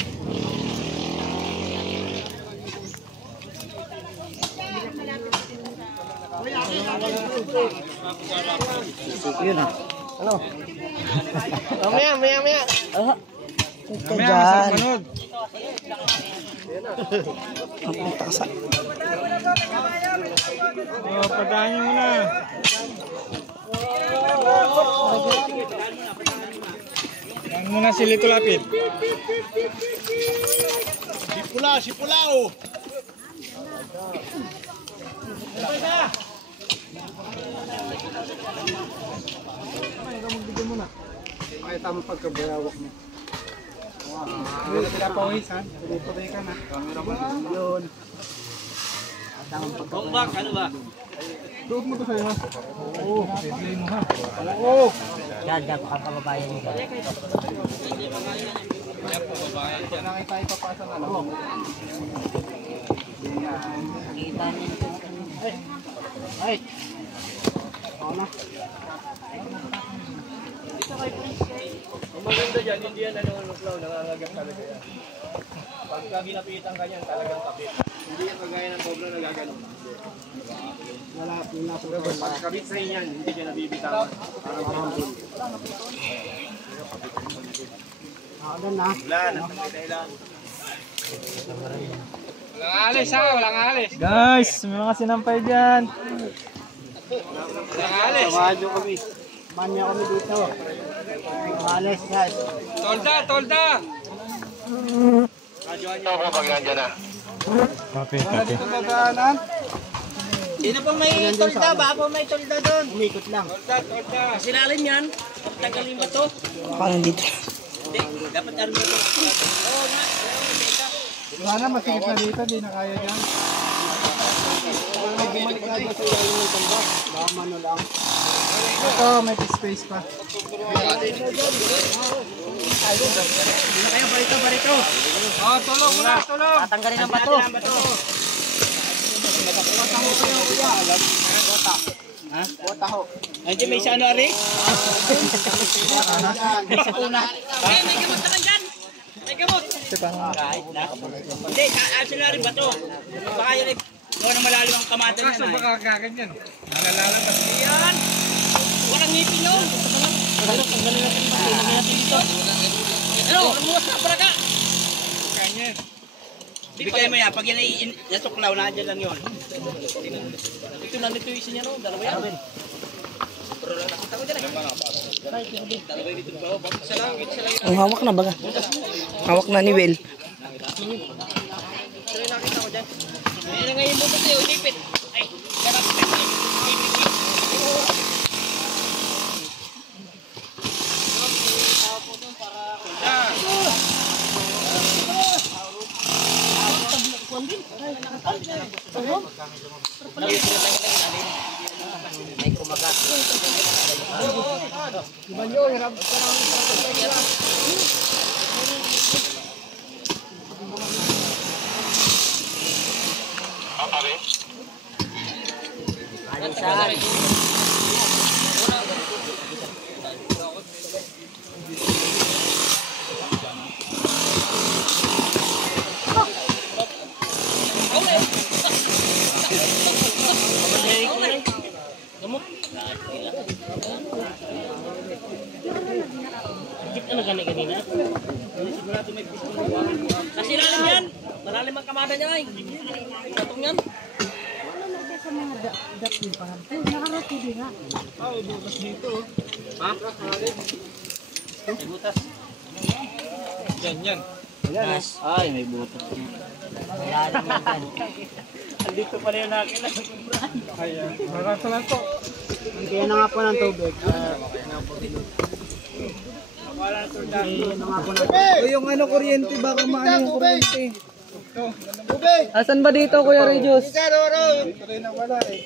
Yun ah. Ano? Maya. Ito Mamaya, dyan. masang manood. Ang puta ka sa... Oh, padaan nyo muna. Yan muna sili tulapin. Sipulao. Ay, tama pagkabayawak mo. Wow. Sila pawisan. Tuloy ka na. Yun. Bak, ano ba? Doon mo to sa'yo ha. Oo. Pwede mo ha. Oo. Yan, baka kababayan mo. Nakita ipapasa na lang. Kita niyo. Ay. Oo na. Ang maganda dyan, hindi yan nanunguklaw, nangangagat talaga yan. Pagka ginapitan ka yan, talagang kapit. Hindi yan kagaya ng poblo na gagano. Wala po. Pag kapit sa inyan, hindi ka nabibitawan. Parang humble. Doon na. Wala, nasa may dahilan. Walang alis ha, walang alis. Guys, may mga sinampay dyan. Walang alis. Samahan nyo kami. Samahan nyo kami dito. Alis guys. Tolda! Ako pag nandiyan na. Wala dito dadaanan. Sino pong may tolda? Baka po may tolda doon. Umikot lang. Tolda. Silalim yan. Tagalin ba to? Paano dito? Hindi. Dapat ano ba to? Oo nga. Sana masigit na dito, di na kaya dyan. May bumalik na dito sa ilalim ng tanda. Baka mano lang. Ito, may space pa. Kayo, barito. Oh, tulong muna, tulong. Tatanggalin ang bato. Bota ho. Andiyan may isa ano, Ari? May sakuna. May gamot naman dyan. May gamot. Kahit na. Hindi, sila rin bato. Baka yun ay gawa ng malalim ang kamata niya. Kaso baka gaganyan. Nalalalabas. Yan. Walang ngipin yun. Tanggalin natin dito. Ano? Lumuwas na para ka. Ganyan. Bigay mo yan. Pag yan ay natuklaw na, dyan lang yun. Ito na nito yung isa niya, no? Dalawa yan. Ang hawak na baga. Hawak na ni Will. Ayan na ngayon buto sa'yo, ulipit. Ay, garap. May kumagat. Ano gani kanina? Sigurado may pistol. Kasi lalim yan. Malalim ang kamada niya ay. Katong yan. Butas dito. Ha? May butas. Yan. Ay, may butas. Malalim yan. Andito pala yung nakila. Ayan. Marasa lang po. Kaya na nga po ng tubig. O yung ano, kuryente, baka maano yung kuryente. Asan ba dito, Kuya Regius? Ito rin na wala eh.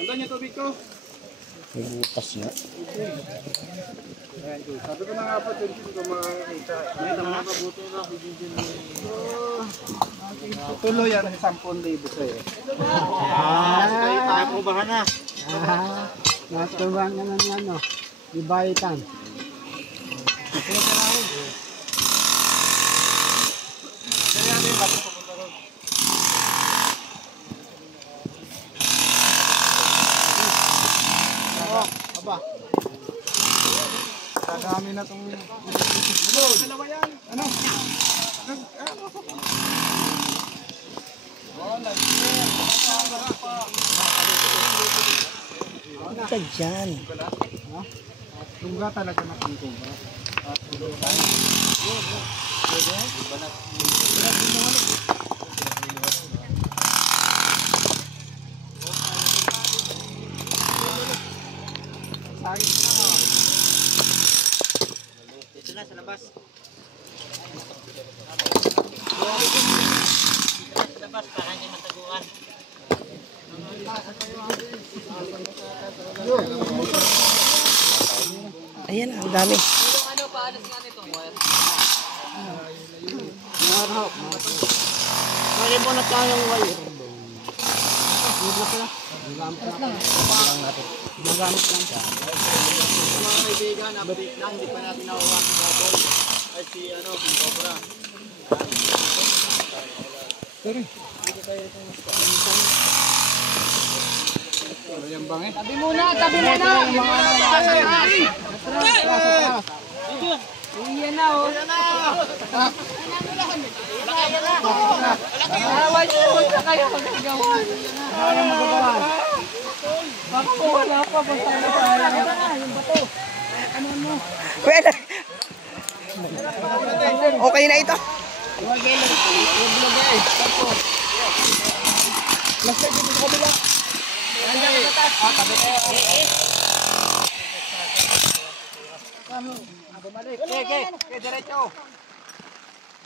Andun yung tubig ko. Sabi ko na nga po, hindi ko makakita. Tuloy yan, 10,000 sa'yo. Tayo po ba na? Naturuan ka ng ano, di bayitan. Kadami na itong... Dalawa yan! Ano? Ito dyan. Tungga talaga na kung tungga. Dito na sa labas. Sa labas para hindi mataguan. Ayan, ang dami. Pwede po na tayong wire. Magamit lang. Mga kaibigan, update lang, hindi pa natin nakuha si Bobol. Ay si ano, si Cobra. Tabi muna, tabi muna! Iyan na, oh. Away po sa kayo magagawan. Ano magagawa? Baka po wala pa. Basta na tayo. Yung bato. Ano mo? Pwede. Okay na ito. Diretso.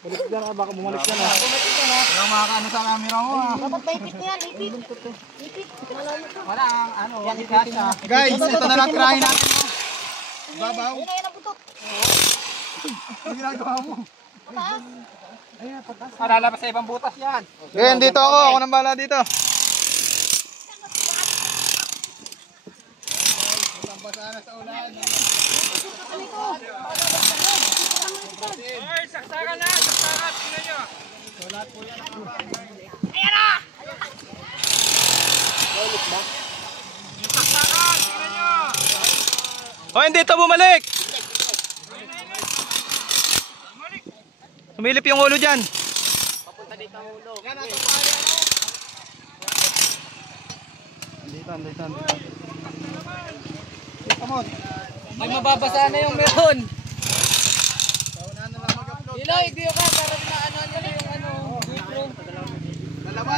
Balik ka na, baka bumalik ka na. Walang makakaano sa camera mo ha. Dapat may ipit na yan, ipit. Wala ano, guys, ito na lang try natin mo. Babaw. Ayun na yan ang butot. Ano ginagawa mo? Ayan, patas. Lalabas sa ibang butas yan. Ngayon, dito ako. Ako nang bahala dito. Basa na sa ulan. Hoy, saksakan na! Saksakan! Tingnan nyo! Ayan na! Saksakan! Tingnan nyo! Hoy, dito bumalik! Sumilip yung ulo dyan. Papunta dito ang ulo. Yan, ato pa yan. Andito. Come on. May mababasa na yung meron. Saunahan na lang mag-upload. Iloy, di ka para na ano nila yung ano. Dalawa.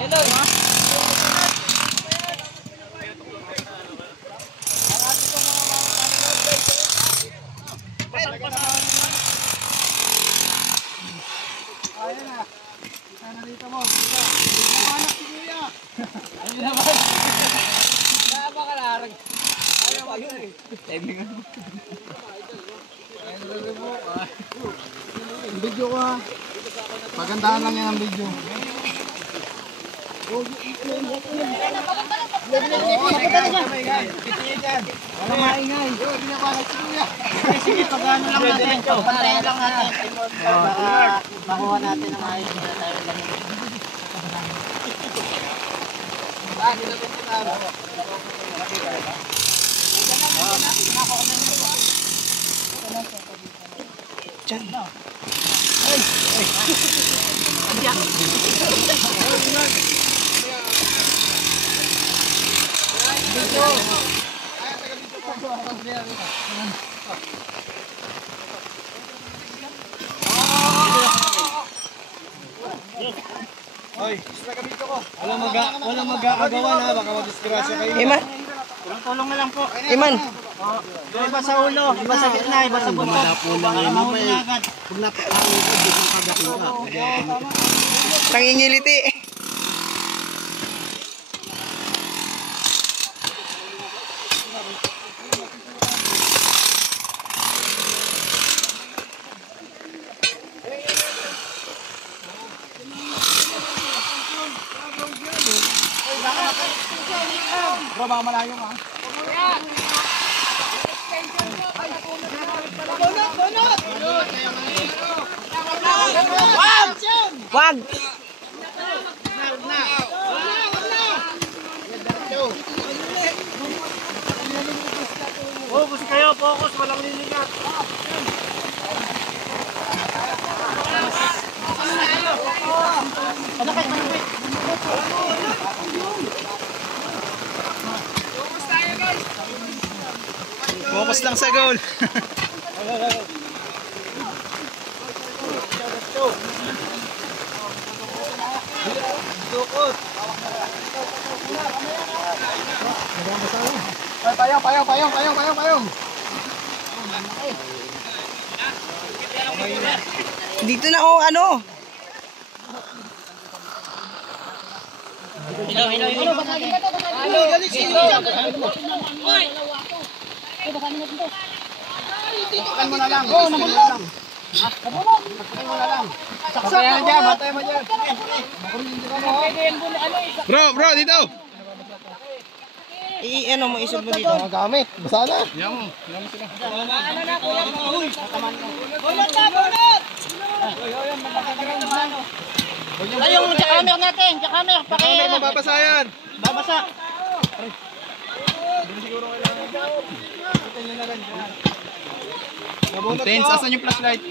Iloy. Ayan na. Sana dito mo. Anak si Kuya. Ayun naman. Kaya ba kalarag? Ayaw pa yun eh. Ang video ko ha. Pagandahan lang yan ang video. Wala maingay. Binabalag si Kuya. Sige, pag-ano lang natin. Pag-ano lang natin. Baka makuha natin ang ayos na tayo lang. Walang mag-aagawa na, baka madisgrasya kayo. Iman. Tulong na lang po. Iman. Iba sa ulo, iba sa gitna, iba sa buto. Para mahuli na agad. Nangingiliti. Bro, baka malayo ka. Wag. Focus kayo, focus, walang liligat. Focus lang sa goal. Payong. Dito na oh, ano? Bro, dito. Ano mo, isod mo dito. Gamit. Basa na. Ay, yung camera natin, camera, Mababasa yan. babasa. Intense, asan yung flashlight?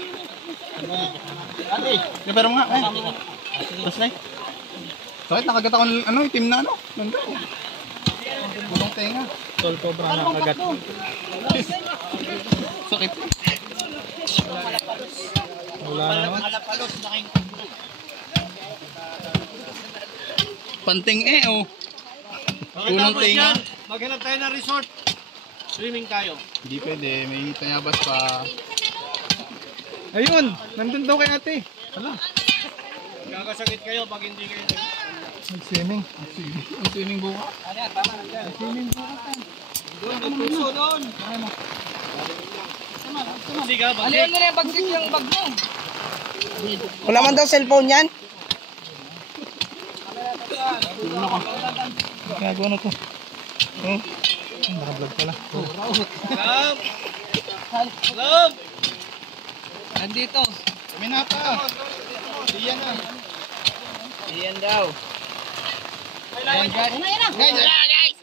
Yung pero nga, flashlight. Sakit, nakagat ako ng ano, itim na ano. Ganda. Bulong tenga. Tol cobra na kagat. Sakit. Wala naman. Panting oh. Unang tenga. Maghanap tayo ng resort. Swimming tayo. Hindi pwede, may tayabas pa. Ayun, nandun daw kay ate. Kakasakit kayo pag hindi kayo. Ang swimming buka. Doon, may puso doon. Sige, Ano yan mo na yung bagsik yung bag mo? Wala man daw cellphone yan. Gagawa na to. Oh, naka-vlog pala. Love! Love! Nandito. Kami na pa. Iyan na. Iyan daw. Guys!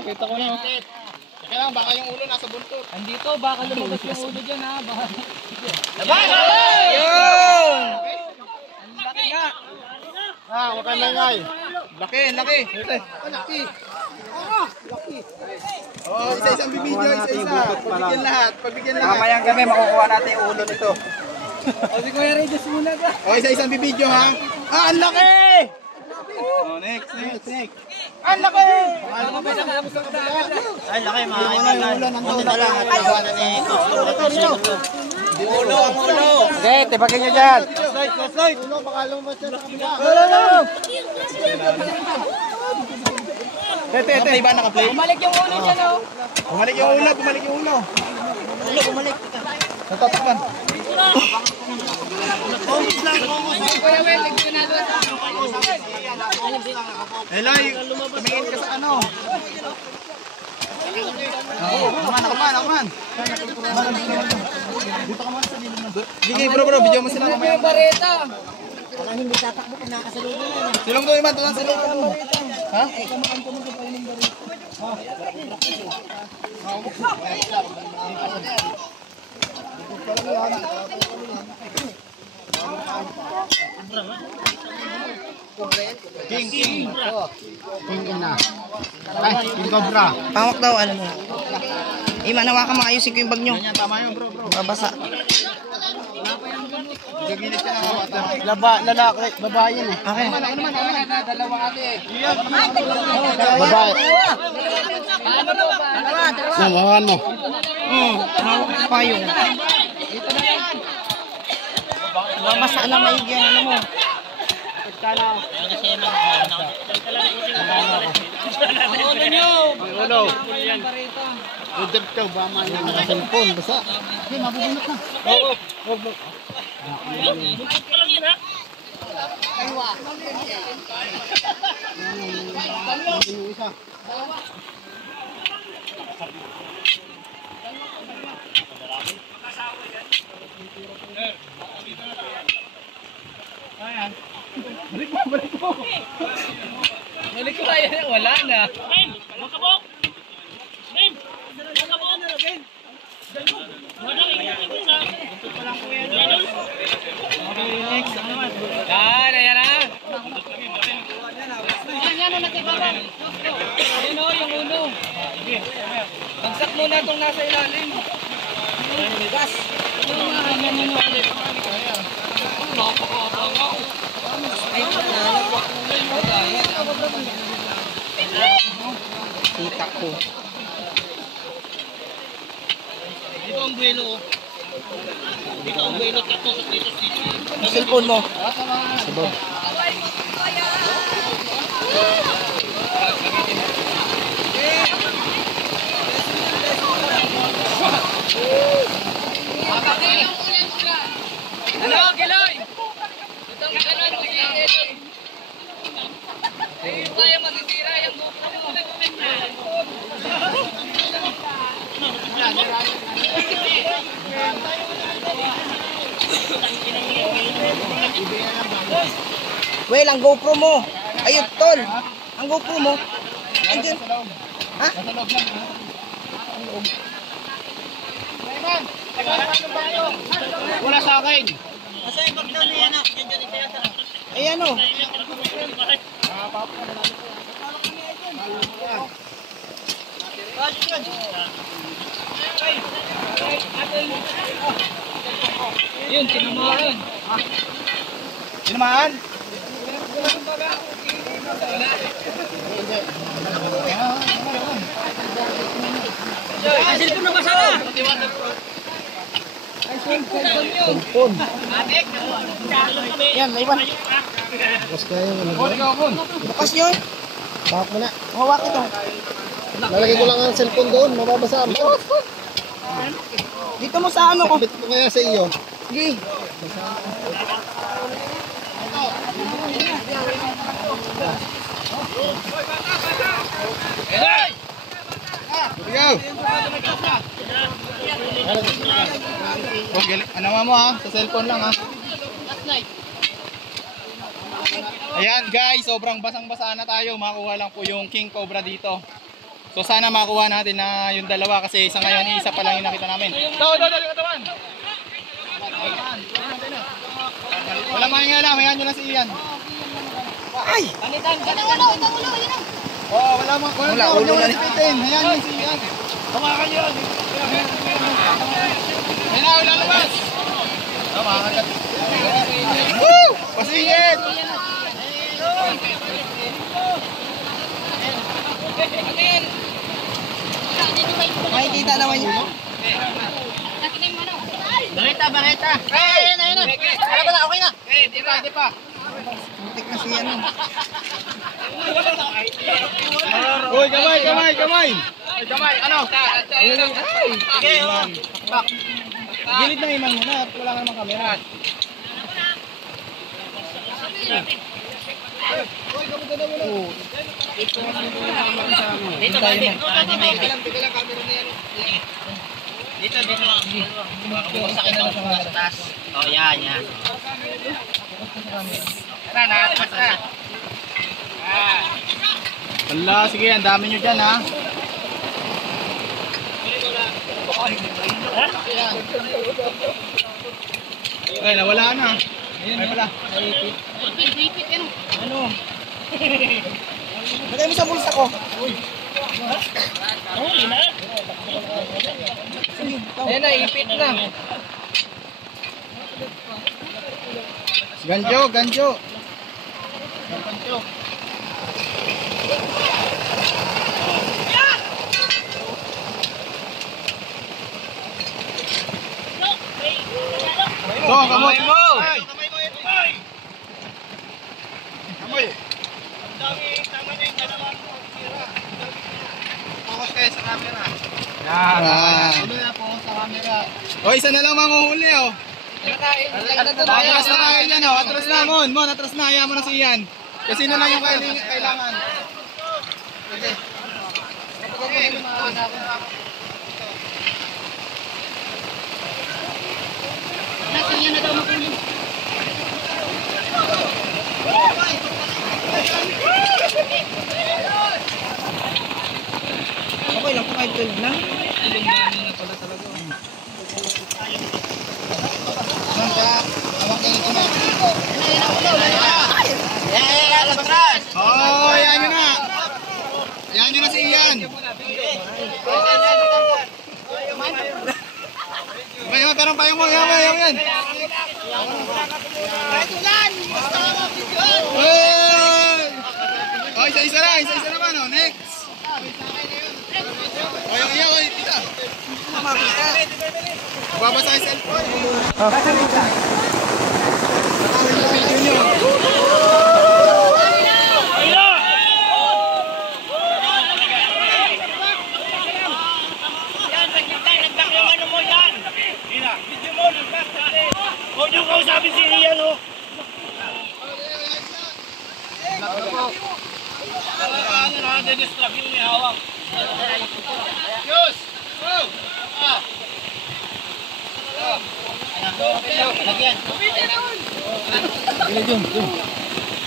Kita ko na. Teka lang, baka yung ulo nasa buntot. Andito, baka lumabas yung ulo dyan ha. Baka. Yun! Laki nga. Huwag ka nangay. Laki. Oh, isa-isang bibidyo, isa-isa. Pagbigyan lahat. Mamayang kami, makukuha natin yung ulo nito. O si Kuya Regis muna ka. Oh, isa-isang bibidyo ha. Ang laki! Oh, next. Ang laki! Ay, laki mga kaibigan. Buti na lang at nagawa na ni Costo. Ulo. Okay, tipagin nyo dyan. Flashlight! Ulo, baka lumabas siya sa kabila. Ete. Iba naka-play? Bumalik yung ulo dyan oh. Bumalik yung ulo. Bumalik. Natatakpan. Kuya Wel, nagsinado sa Eloy, tumingin ka sa ano. Akuman. Sige, bro, video mo sila. Kuya Bareta. Silong doon, Iman. Tunan silong doon. Ha? King ina. Ay, King Cobra. Pawak daw, alam mo. Iman, hawakan mo, ayusin ko yung bag nyo. Ganyan, tama yun, bro. Babasa. Gagilid ka na nga. Lalaki, babae yan eh. Okay. Dalawa ate. Babae. Hawakan mo. Hawak pa yung. Mamasa na maigi ang ano mo. Ulo. Udep ka ba man yung cellphone basta. Hindi mabubunot na. Oo. Balik ko kaya, wala na. Ayan na. Ayan o, yung ulo. Bagsak muna itong nasa ilalim. Gas. Kita ko. Ito ang buwelo. Ito ang buwelo. Ang cellphone mo. Sabog. Ano, Giloy? Itong kanan mo kaya masisira yung GoPro mo. Well, ang GoPro mo. Ayun, tol. Ang GoPro mo. Andyan. Ha? Wala sa akin. Ayan o. Yun, tinamaan. Tinamaan? Ay, silpon na basara. Cellphone. Yan, naiwan. Bukas yun. Bakit mo na? Hawak ito. Lalagay ko lang ang cellphone doon, mababasa. Dito mo sa ano ko. Kapit ko kaya sa iyo. Sige. Ikaw. Ano mo ha? Sa cellphone lang ha. Ayan guys, sobrang basang-basa na tayo. Makuha lang po yung King Cobra dito. So sana makuha natin na yung dalawa kasi sa ngayon isa pa lang yung nakita namin. Dali katawan. Wala mahinga lang, mahinga nyo lang si Ian. Ay! Oh, wala ulo na nipitin. Ayan yun si Ian. Hawakan yun. Ayan na, wala labas. Makakagat. Woo! Pasingit! Makikita naman yun. Bareta. Ayun na. Wala ba na? Okay na. Di pa. Muntik na siya no. Uy, kamay. Kamay, ano? Okay, Iman. Gilid na Iman muna at wala ka namang kamera. Dito, Baldi. Dito. Sakit ang sa taas. Oh, yan. Wala, sige, ang dami nyo dyan ha. Ay, nawala na. Ay pala. Ano? Lagay mo sa bulsa ko. Ayan na, ipit na. Ganjo, ganjo. Oh, kamay mo! Kamay! Tama na yung dalawa. Focus kayo sa camera. Yan. Tuloy na po sa camera. O, isa na lang manguhuli, oh. Atras na kayo dyan, oh. Atras na, Mon. Atras na. Hayaan mo na si Ian. Kasi na lang yung kailangan. Okay. Okay. Nasa niya na daw makunin. Okay lang po kahit 12 na. Oh, ayan nyo na. Ayan nyo na si Ian. Pero payong mo, yan. Oh, isa naman, oh. Next. Oh, yung iya, oh, tita. Babasa yung cellphone. Yung video nyo. Huwag niyo kausapin si Ian, oh. Ano na, de-distract yung may hawak. Yus! Oh! Lagyan.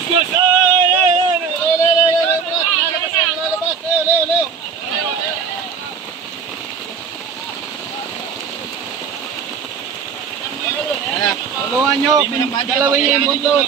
Yus! Lalabas! Leo! Tulungan nyo, dalawin nyo yung bundok.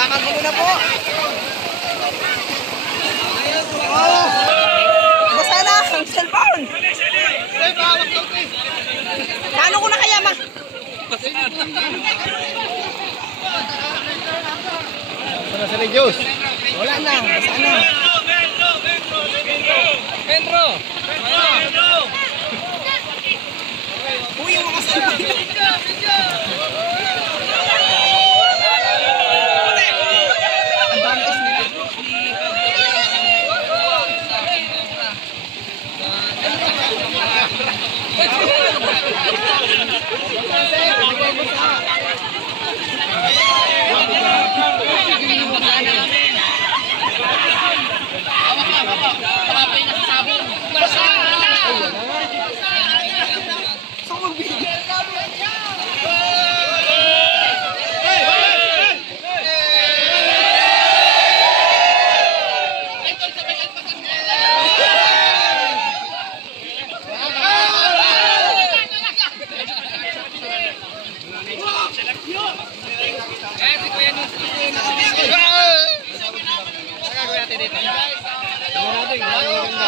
Kakagulo na po. Basta na ang cellphone. Paano ko na kaya ma? Sana sa Diyos. Wala na. Basta na. Pedro! Uy, yung mga cellphone.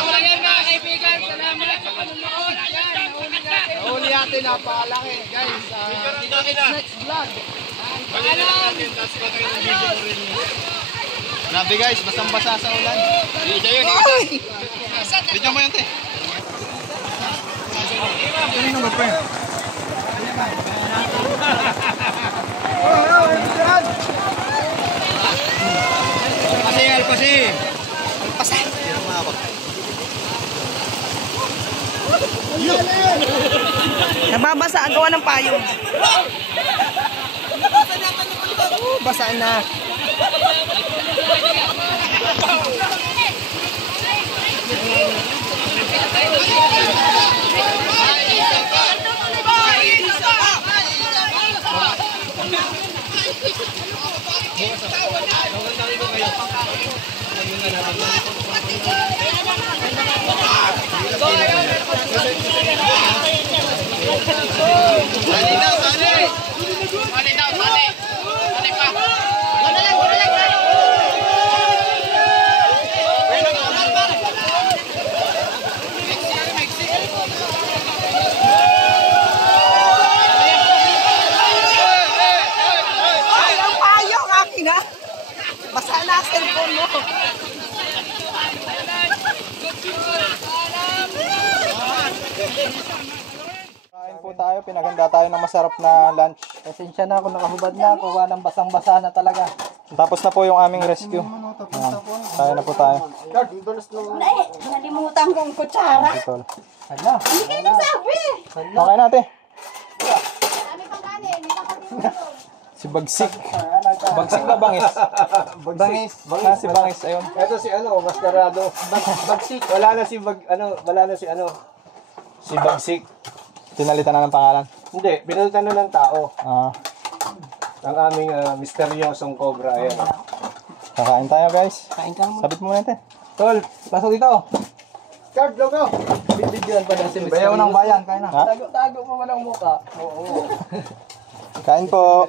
Wala kaibigan, salamat sa panonood. Yan, nahuli natin. Huli natin, napakalaki. Guys, Next vlog. Grabe guys, basang-basa sa ulan. Video mo yun, te. Nababasa ang gawa ng payong. Basa na. Ang payong akin ha. Basa na ang cellphone mo. Kain po tayo, pinaganda tayo ng masarap na lunch. Pasensya na ako, nakahubad na ako. Walang basang-basa na talaga. Tapos na po yung aming rescue. Ayan, kaya na po tayo. Nalimutan kong kutsara. Tol. Hala. Hindi kayo nagsabi. Okay natin. Si Bagsik. Bagsik na bangis. Bangis. Ah, si Bangis, ayun. Ito si ano, maskarado. Bagsik. Wala na si Si Bagsik. Pinalitan na ng pangalan. Hindi, binalitan na ng tao. Ah, Ang aming misteryosong cobra. Ayan. kakain tayo guys. Kain ka mo. Sabit mo natin. Tol, pasok dito. Card, logo! Bibigyan pa na si Mr. Bayaw ng bayan, kain na. Ha? Tago pa walang muka. Kain po.